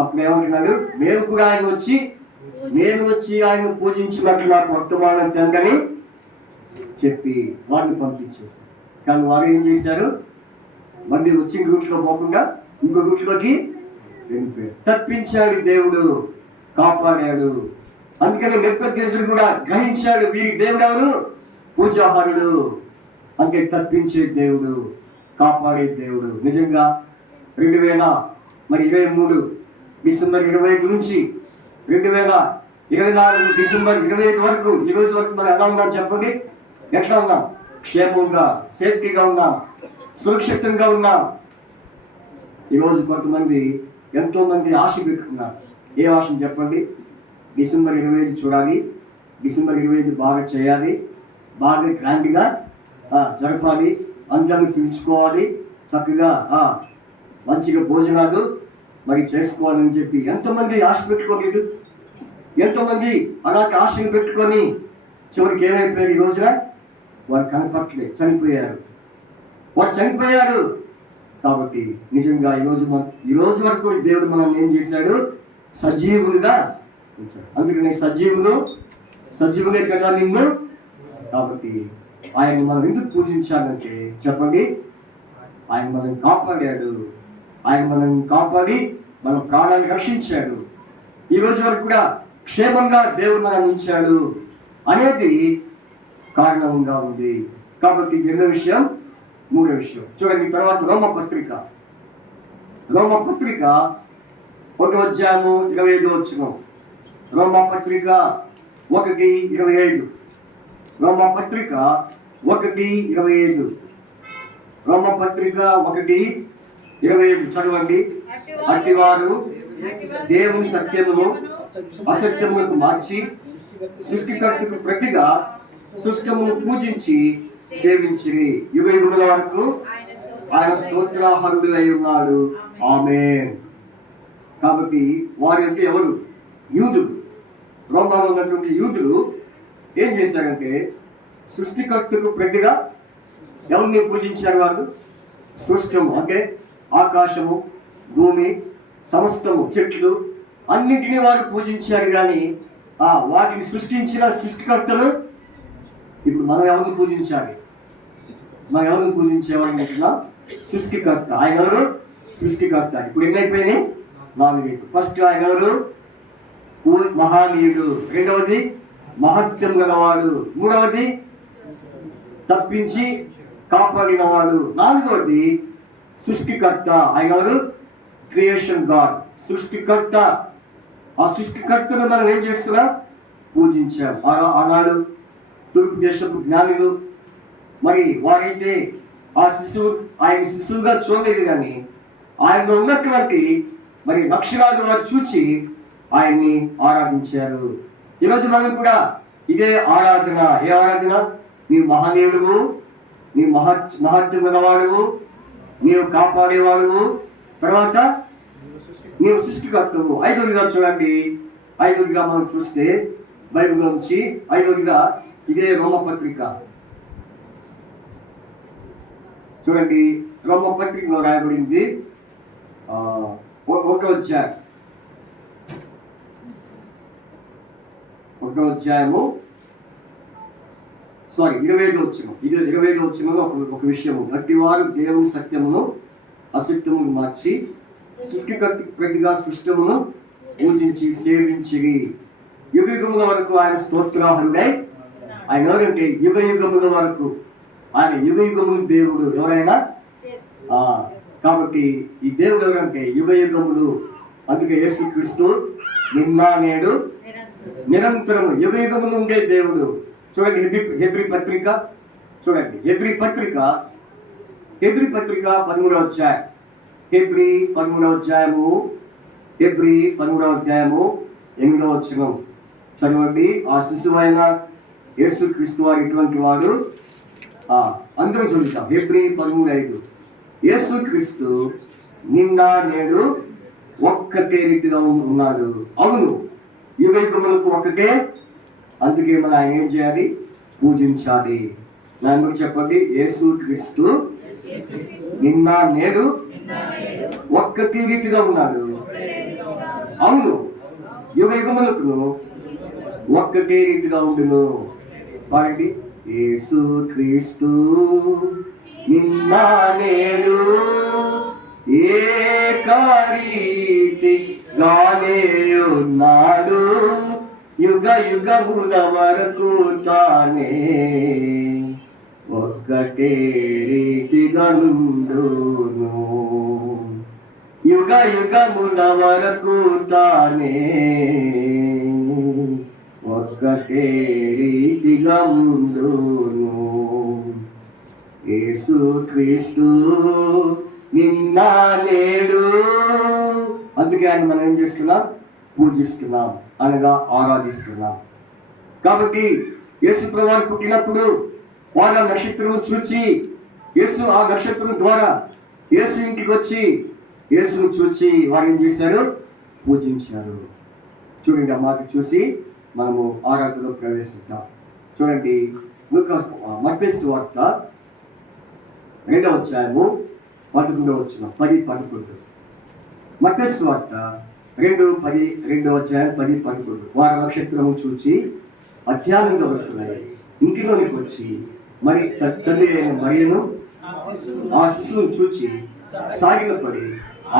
అప్పుడు ఏమంటున్నాడు? నేను కూడా ఆయన వచ్చి ఆయన పూజించినట్లు నాకు వర్తమానం తెందని చెప్పి వారిని పంపించేశారు. కానీ వారు ఏం చేశారు? మళ్ళీ వచ్చిన రూట్లో పోకుండా ఇంకో రూట్లోకి వెళ్ళిపోయారు. తప్పించాడు దేవుడు. కాపాడాడు. అందుకని నెబుకద్నెజరు కూడా గ్రహించాడు, వీరి దేవుడు ఎవరు? పూజాహారుడు. అందుకే తప్పించే దేవుడు, కాపాడే దేవుడు. నిజంగా 2023 డిసెంబర్ 25 నుంచి 2024 డిసెంబర్ 25 వరకు ఈ రోజు వరకు మనం ఎలా ఉన్నాం చెప్పండి? ఎట్లా ఉన్నాం? క్షేమంగా, సేఫ్టీగా ఉన్నాం, సురక్షితంగా ఉన్నాం. ఈరోజు కొంతమంది ఎంతో మంది ఆశ పెట్టుకున్నారు. ఏ ఆశను చెప్పండి? డిసెంబర్ 25 చూడాలి, డిసెంబర్ 25 బాగా చేయాలి, బాగా గ్రాండ్గా జరపాలి, అందరిని పిలుచుకోవాలి, చక్కగా మంచిగా భోజనాలు మరి చేసుకోవాలని చెప్పి ఎంతోమంది ఆశ పెట్టుకోలేదు. ఎంతోమంది అలాంటి ఆశలు పెట్టుకొని చివరికి ఏమైపోయారు? ఈ రోజున వారు కనపట్లేదు, చనిపోయారు. వారు చనిపోయారు. కాబట్టి నిజంగా ఈ రోజు వరకు దేవుడు మనల్ని ఏం చేశాడు? సజీవులుగా ఉంచాడు. అందుకని సజీవులే కదా నిన్ను. కాబట్టి ఆయన మనం ఎందుకు పూజించాలంటే చెప్పండి, ఆయన మనల్ని కాపాడాడు. ఆయన మనల్ని కాపాడి మన ప్రాణాన్ని రక్షించాడు. ఈ రోజు వరకు కూడా క్షేమంగా దేవుడు మనల్ని ఉంచాడు అనేది కారణంగా ఉంది. కాబట్టి రెండో విషయం, మూడో విషయం చూడండి. తర్వాత రోమపత్రిక 1:25 రోమపత్రిక 1:25 రోమపత్రిక 1:25 చదవండి. అట్టివారు దేవుని సత్యమును అసత్యములకు మార్చి సృష్టికర్తకు ప్రతిగా సృష్టమును పూజించి సేవించిరి. యుగయుగముల వరకు ఆయన స్తోత్రార్హుడు అయి ఉన్నాడు. ఆమేన్. కాబట్టి వారి అంటే ఎవరు? యూదులు. రోమాలో ఉన్నటువంటి యూదులు ఏం చేశారంటే సృష్టికర్తకు ప్రతిగా ఎవరిని పూజించారు? వాళ్ళు సృష్టము అంటే ఆకాశము, భూమి, సమస్తము, చెట్లు అన్నిటినీ వారు పూజించారు. కానీ వాటిని సృష్టించిన సృష్టికర్తలు ఇప్పుడు మనం ఎవరిని పూజించాలి? మనం ఎవరిని పూజించేవాళ్ళంటున్నా? సృష్టికర్త. ఆయన ఎవరు? సృష్టికర్త. ఇప్పుడు ఎన్నైపోయినాయి? 4. ఫస్ట్ ఆయన ఎవరు? మహానీయుడు. రెండవది మహత్యం గలవాడు. మూడవది తప్పించి కాపాడినవాడు. నాలుగవది సృష్టికర్త. ఆయన ఎవరు? క్రియేషన్ గాడ్, సృష్టికర్త. ఆ సృష్టికర్తను మనం ఏం చేస్తున్నాం? పూజించాం. ఆనాడు తూర్పు దేశపు జ్ఞానులు మరి వారైతే ఆయన శిశువుగా చూడలేదు, కానీ ఆయనలో ఉన్నటువంటి మరి లక్షణాలు వారు చూచి ఆయన్ని ఆరాధించారు. ఈరోజు మనం కూడా ఇదే ఆరాధన. ఏ ఆరాధన? నీవు మహనీయుడువు, నీవు మహత్యం గలవాడువు, నీవు కాపాడేవాడువు, తర్వాత నీవు సృష్టికర్తవు. ఐదోదిగా చూడండి. ఐదోదిగా మనం చూస్తే బైబిల్ నుంచి ఐదోదిగా ఇదే రోమపత్రిక చూడండి. రోమపత్రికలో రాయబడింది 1వ అధ్యాయము 25వ వచనంలో ఒక విషయము. అట్టివారు దేవుని సత్యమును అసత్యమును మార్చి సృష్టికర్తకు ప్రతిగా సృష్టమును పూజించి సేవించిరి. యుగయుగముల వరకు ఆయన స్తోత్రార్హుడై. ఆయన ఎవరంటే యుగయుగముల వరకు ఆయన యుగయుగములు దేవుడు. ఎవరైనా కాబట్టి ఈ దేవుడు ఎవరంటే యుగయుగములు. అందుకే యేసుక్రీస్తు నిన్న నేడు నిరంతరము యుగయుగములు ఉండే దేవుడు. చూడండి హెబ్రీ పత్రిక చూడండి. హెబ్రీ పత్రిక 13వ అధ్యాయం. హెబ్రీ 13వ అధ్యాయము 8వ వచనం చదవండి. ఆ శిశువైన యేసుక్రీస్తు వారు ఇటువంటి వాడు. అందరూ చదువుతాం. హెబ్రీ 13:5 యేసుక్రీస్తు నిన్న నేడు ఒక్కటే రీతిగా ఉన్నాడు. అవును, యుగయుగములకు ఒక్కటే. అందుకే మనం ఆయన ఏం చేయాలి? పూజించాలి. నాకు చెప్పండి, యేసుక్రీస్తు నిన్న నేడు ఒక్కటి రీతిగా ఉన్నాడు. అవును, యుగయుగములకు ఒక్కటే రీతిగా ఉండును. పాడండి. యేసుక్రీస్తు నిన్న నేడు ఏకరీతిగానే ఉన్నాడు, యుగ యుగముల వరకు తానే ఒక్కటే రీతిగా నుండును. యుగ యుగముల వరకు తానే ఒక్కటే రీతిగా ఉండును. యేసు క్రీస్తు నిన్న నేడు, అందుకే ఆయన మనం ఏం చేస్తున్నాం? పూజిస్తున్నాం, అనగా ఆరాధిస్తున్నాం. కాబట్టి యేసు ప్రభువు పుట్టినప్పుడు వారు ఆ నక్షత్రం చూచి, యేసు ఆ నక్షత్రం ద్వారా యేసు ఇంటికి వచ్చి యేసును చూచి వారు ఏం చేశారు? పూజించారు. చూడండి, ఆ మాట చూసి మనము ఆరాధనలో ప్రవేశిద్దాం. చూడండి, మత్తయి సువార్త 2వ అధ్యాయము 11వ వచనం, 10-11. మత్తయి సువార్త 2:10, 2వ అధ్యాయం 10-11. వారు నక్షత్రము చూచి అత్యానంద పడుతున్నాయి, ఇంటిలోనికి వచ్చి మరి తల్లి అయిన మరియను ఆ శిశువును చూచి సాగిలపడి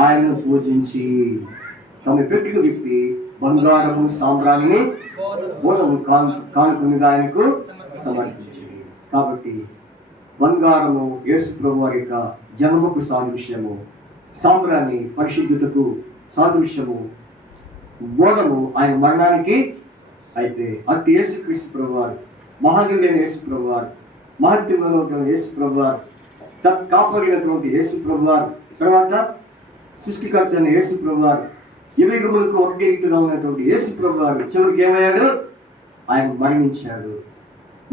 ఆయనను పూజించి తమ పెట్టెలు విప్పి బంగారము సాంబ్రాణిని బోనము కానుకగా ఆయనకు సమర్పించింది. కాబట్టి బంగారము యేసు ప్రభువు వారి యొక్క జన్మకు సాదృశ్యము, సాంబ్రాణి పరిశుద్ధతకు సాదృశ్యము, బోనము ఆయన మరణానికి. అయితే అటు యేసుక్రీస్తు ప్రభువారు, మహానీయుడైన యేసు ప్రభువారు, మహత్యములో యేసు ప్రభువారు, కాపాడినటువంటి యేసు ప్రభువారు, తర్వాత సృష్టికర్త అయిన యేసు ప్రభువారు, యుగములకు ఒకటే రీతిగా ఉన్నటువంటి యేసు ప్రభువారు చివరికి ఏమయ్యాడు? ఆయన మరణించాడు.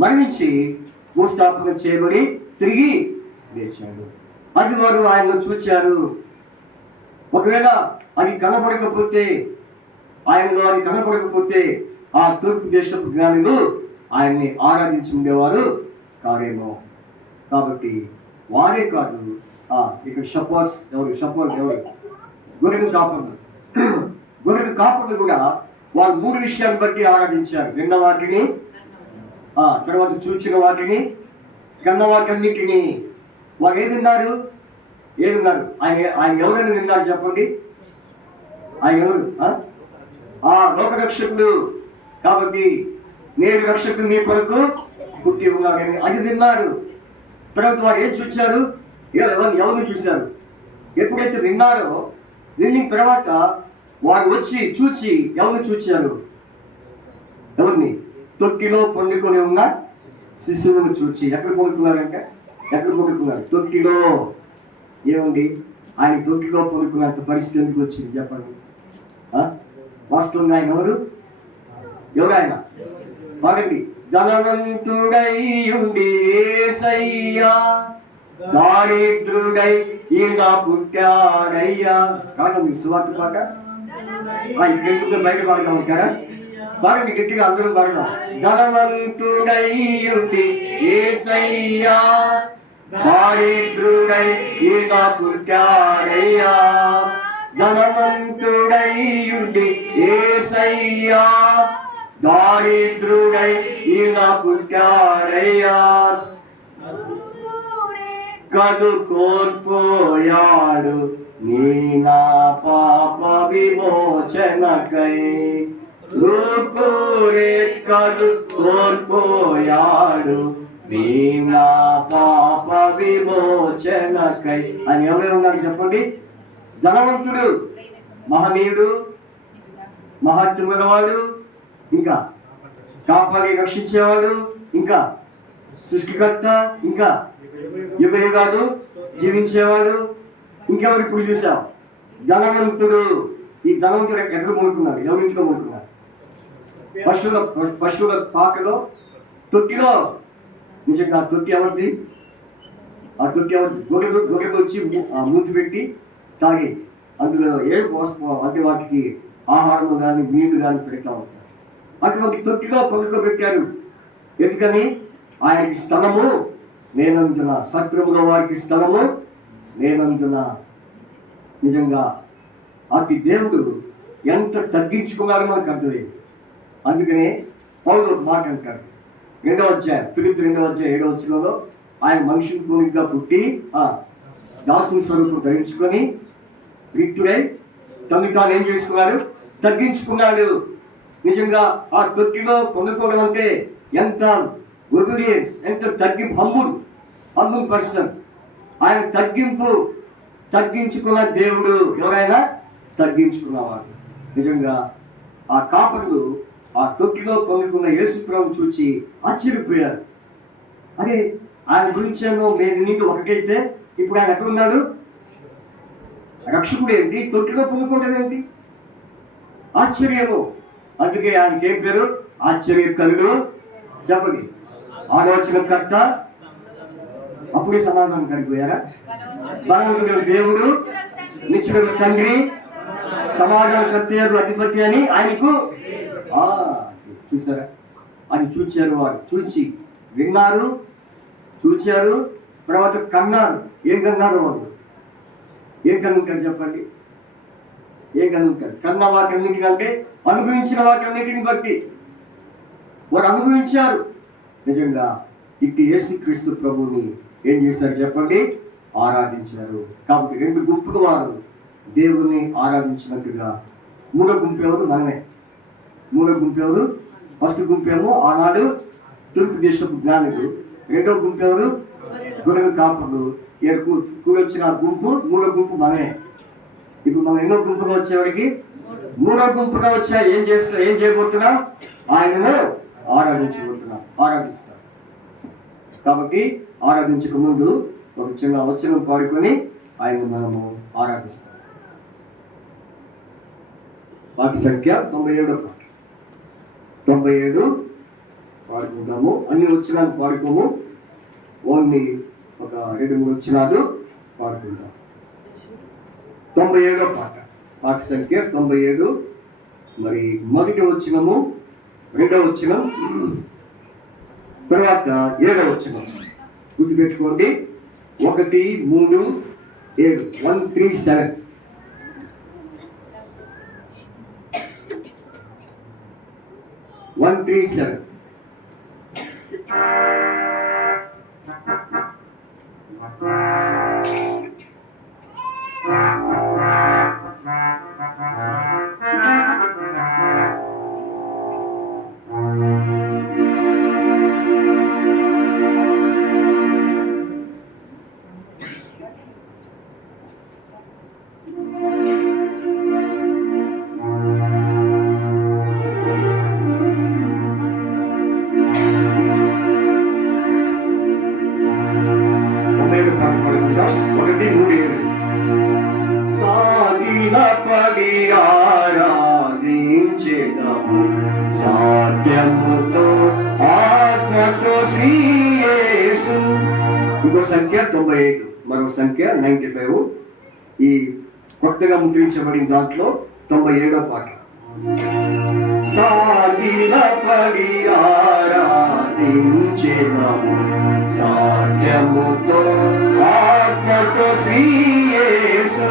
మరణించి భూస్థాపన చేయబడి తిరిగి లేచాడు. అది వారు ఆయనను చూచారు. ఒకవేళ అది కనపడకపోతే, ఆయనలో అది కనపడకపోతే ఆ తూర్పు దేశపు జ్ఞానులు ఆయన్ని ఆరాధించి ఉండేవారు కారేమో. కాబట్టి వారే కాదు, ఇక్కడ షపర్స్ ఎవరు? గొర్రెలు కాపర్లు. గొర్రెలు కాపర్లు కూడా వారు 3 విషయాలు బట్టి ఆరాధించారు. విన్న వాటిని, తర్వాత చూచిన వాటిని, కన్న వాటన్నిటిని. వారు ఏది విన్నారు? ఆయన ఎవరైనా విన్నారు చెప్పండి? ఆయన ఎవరు? లోక రక్షకుడు. కాబట్టి నేను రక్షకుడు మీ కొరకు పుట్టి ఉన్నాడని అది విన్నారు. తర్వాత వారు ఏం చూశారు? ఎవరిని చూశారు? ఎప్పుడైతే విన్నారో, విన్న తర్వాత వారు వచ్చి చూచి ఎవరిని చూచారు? ఎవరిని? తొట్టిలో పండుకొని ఉన్న శిశువును చూచి. ఎక్కడ పండుకున్నారంటే తొట్టిలో. ఏమండి, ఆయన తొట్టిలో పండుకున్నంత పరిస్థితి ఎందుకు వచ్చింది చెప్పండి? వాస్తవంగా ఆయన ఎవరు ఆయన? వాడండి, ధనవంతుడై ఉండి యేసయ్యా దారిద్రుడై ఈయన పుట్టాడయ్యా. కాదు మీ సువార్త పాట ఇక్కడ బయట పాడదాం ఇక్కడ. పాడండి గట్టిగా, అందరూ పాడదాం. ధనవంతుడై ఉండి యేసయ్యా దారిద్రుడై ఈయన పుట్టాడయ్యా. ధనవంతుడై ఉండి యేసయ్యా దారిద్రుడై ఈయన పుట్టాడయ్యా. కదు కోల్పోయాడు నీ నా పాప విమోచనకై. కదు కోల్పోయాడు నీ నా పాప విమోచనకై అని ఎవరు ఉన్నారు చెప్పండి? ధనవంతుడు, మహనీయుడు, మహాత్ములవాడు, ఇంకా కాపాడి రక్షించేవాడు, ఇంకా సృష్టికర్త, ఇంకా యుగ యుగాలు జీవించేవాడు. ఇంకెవరు ఇప్పుడు చూసాం? ధనవంతుడు. ఈ ధనవంతుడు ఎక్కడ మూడుకున్నారు? ఎవరింట్లో మూడుకున్నారు? పశువుల పాకలో, తొట్టిలో. నిజంగా ఆ తొట్టి ఎవరిది? గొర్రెలు వచ్చి మూతి పెట్టి తాగి అందులో అంటే వాటికి ఆహారము కానీ నీళ్లు కానీ పెడతా ఉంటారు. అటువంటి తొట్టిలో పడుకోబెట్టారు. ఎందుకని? ఆయనకి స్థలము నేనందున, సత్రములో వారికి స్థలము నేనందున. నిజంగా అటు దేవుడు ఎంత తగ్గించుకున్నారో మనకు అర్థమైంది. అందుకనే పౌలు మాట అంటారు, 2వ అధ్యాయం, ఫిలిప్పీ 2వ అధ్యాయం 7వ వచనంలో, ఆయన మనుషుని పోలికగా పుట్టి దాసుని స్వరూపం ధరించుకొని రిక్తుడై తను తాను ఏం చేసుకున్నాడు? తగ్గించుకున్నాడు. నిజంగా ఆ తొట్టిలో పొందుకోవడం అంటే ఎంత ఒబీడియన్స్, ఎంత తగ్గింపు, హంబుల్ పర్సన్. ఆయన తగ్గించుకున్న దేవుడు. ఎవరైనా తగ్గించుకున్నవాడు. నిజంగా ఆ కాపరులు ఆ తొట్టిలో పొందుకున్న యేసు ప్రభువును చూచి ఆశ్చర్యపోయారు. అరే, ఆయన గురించేమో మేము నీకు ఒకటైతే ఇప్పుడు ఆయన ఎక్కడ ఉన్నాడు? రక్షకుడు ఏంటి, తొట్టిలో పొందుకోవడం ఏంటి? ఆశ్చర్యము. అందుకే ఆయనకి ఏం పేరు? ఆశ్చర్యకరుడు. చెప్పండి, ఆలోచనకర్త. అప్పుడే సమాధానం కలిగిపోయారా? బలవంతుడు దేవుడు, నిత్యుడు తండ్రి, సమాధానకర్త, అధిపతి అని ఆయనకు చూసారా? అది చూచారు వారు. చూచి విన్నారు, చూచారు, తర్వాత కన్నారు. ఏం కన్నారు వాళ్ళు? ఏం కనుంటారు చెప్పండి? ఏం కనుంటారు? కన్న వాటన్నిటికంటే అనుభవించిన వాటన్నిటిని బట్టి వారు అనుభవించారు. నిజంగా ఇట్టి యేసుక్రీస్తు ప్రభువుని ఏం చేశారు చెప్పండి? ఆరాధించారు. కాబట్టి రెండు గుంపులు వారు దేవుణ్ణి ఆరాధించినట్టుగా. మూడో గుంపు ఎవరు? మనమే. మూడో గుంపు ఎవరు? ఫస్ట్ గుంపు ఏమో ఆనాడు తూర్పు దేశపు జ్ఞానులు. రెండో గుంపు ఎవరు? గొర్రెల కాపర్లు. కూడొచ్చిన గుంపు మూడో గుంపు మనమే. ఇప్పుడు మనం ఎన్నో గుంపుగా వచ్చేవాడికి? మూడో గుంపుగా వచ్చా. ఏం చేయబోతున్నాం? ఆయనను ఆరాధిస్తారు. కాబట్టి ఆరాధించక ముందు ఒక చిన్న వచనం పాడుకొని ఆయన మనము ఆరాధిస్తాం. వాటి సంఖ్య 97వ పాట. 97 పాడుకుంటాము. అన్ని వచనాలు పాడుకోము, ఓన్లీ ఒక 2-3 వచనాలు పాడుకుంటాం. 97వ పాట. పాట సంఖ్య 97. మరి మొదటి వచనము, రెండవ వచనం, తర్వాత 7వ వచనం. గుర్తుపెట్టుకోండి. 1, 3, 7. 1, 3, 7. 1, 3, 7. సాగిలపడి ఆరాధించెదము సాధ్యముతో ఆత్మతో శ్రీ యేసు. ఇంకో సంఖ్య 95, మరో సంఖ్య 95. ఈ కొత్తగా ముద్రించబడిన దాంట్లో 97వ పాట. సాగిలపడి ఆరాధించెదము సాధ్యముతో ఆత్మతో శ్రీ యేసు.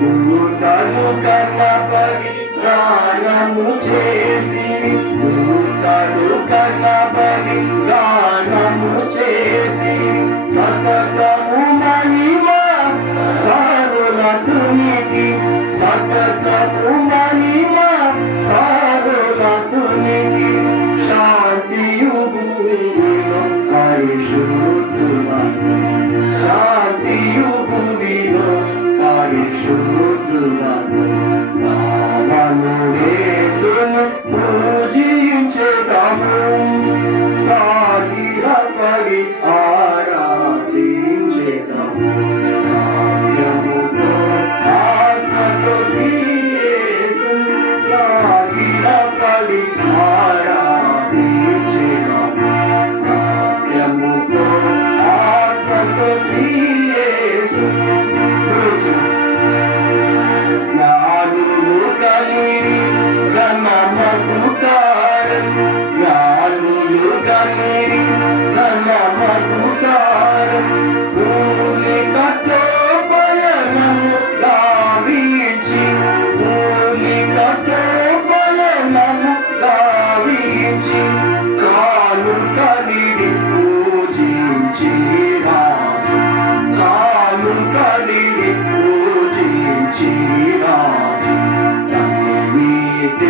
దూతలు కనబడి గానము చేసి, దూతలు కనబడి గానము చేసి, సతతము మహిమ సారులతునికి, సతతము మహిమ సారులతునికి, శాంతియు భూమిలో పరిశుద్ధులకు, శాంతియు భూమిలో పరిశుద్ధులకు, నామము యేసును పూజించెదము.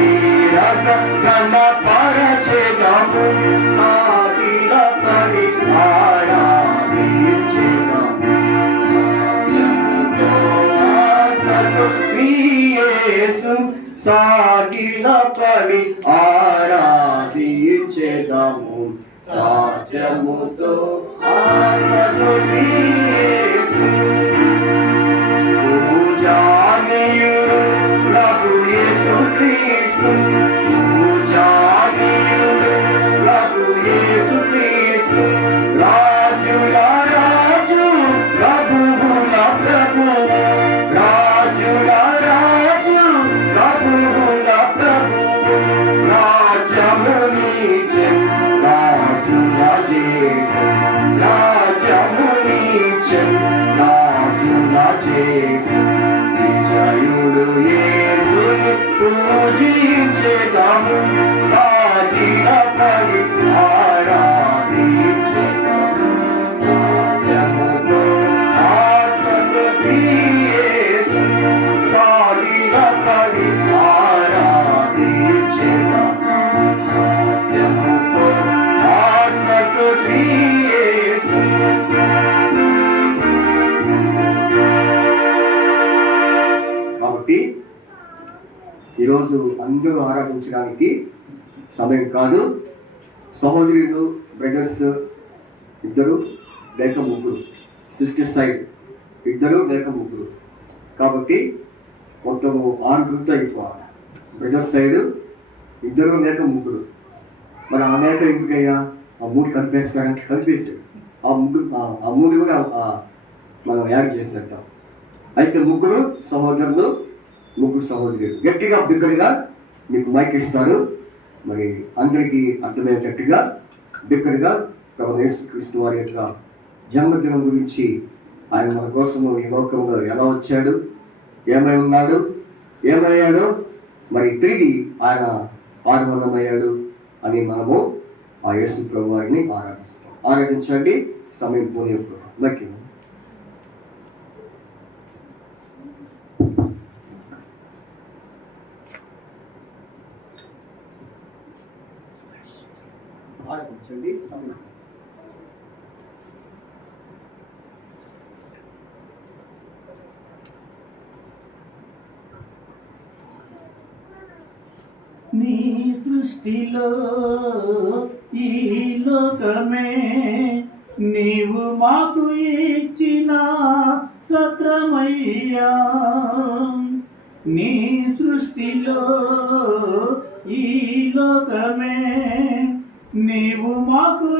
తీరక కనపరచెదము సాగిల పడి ఆరాధించెదము సాధ్యముతో ఆత్మతో శ్రీ యేసు సాగిల పడి ఆరాధించెదము సాధ్యముతో ఆత్మతో శ్రీ యేసు పూజానీయుడు ప్రభు యేసు క్రీస్తు పూజానీయుడు ప్రభు యేసు క్రీస్తు రాజుల రాజు ప్రభువుల ప్రభు రాజుల రాజు ప్రభువుల ప్రభు రాజమునిచే రాజు రాజేశు రాజమునిచే రాజు రాజేశు విజయుడు యేసుని పూజించెదము సాగిల పడి ఆరాధించెదము సాధ్యముతో ఆత్మతో శ్రీ యేసు సాగిల పడి ఆరాధించెదము సాధ్యముతో ఆత్మతో శ్రీ యేసు కాబట్టి ఈరోజు అందరూ ఆరాధించడానికి సమయం కాదు. సహోదరులు బ్రదర్స్ ఇద్దరు లేక ముగ్గురు, సిస్టర్ సైడ్ ఇద్దరు లేక ముగ్గురు, కాబట్టి మొత్తము 6 అయిపోవాలి. బ్రదర్స్ సైడ్ ఇద్దరు లేక ముగ్గురు. మరి ఆ లేక ఎందుకయ్యా ఆ 3 కలిపేస్తారంటే కలిపేసాడు. ఆ మూడు కూడా మనం యాడ్ చేసినట్టాం. అయితే ముగ్గురు సహోదరులు ముగ్గురు సహోదరులు గట్టిగా బిగ్గరగా మీకు మైక్ ఇస్తారు. మరి అందరికీ అర్థమయ్యేటట్టుగా బిగ్గరగా ప్రభు యేసుక్రీస్తు వారి యొక్క జన్మదినం గురించి ఆయన మన కోసము ఈ లోకంలో ఎలా వచ్చాడు, ఏమై ఉన్నాడు, ఏమయ్యాడు, మరి తిరిగి ఆయన ఆరోహణమయ్యాడు అని మనము ఆ యేసు ప్రభు వారిని ఆరాధిస్తాం. ఆరాధించండి. సమయం పోనీ మైక్ ఆరాధించండి. సమయం నీ సృష్టిలో ఈ లోకమే నీవు మాకు ఇచ్చిన సత్రమయ్యా. నీ సృష్టిలో ఈ లోకమే నీవు మాకు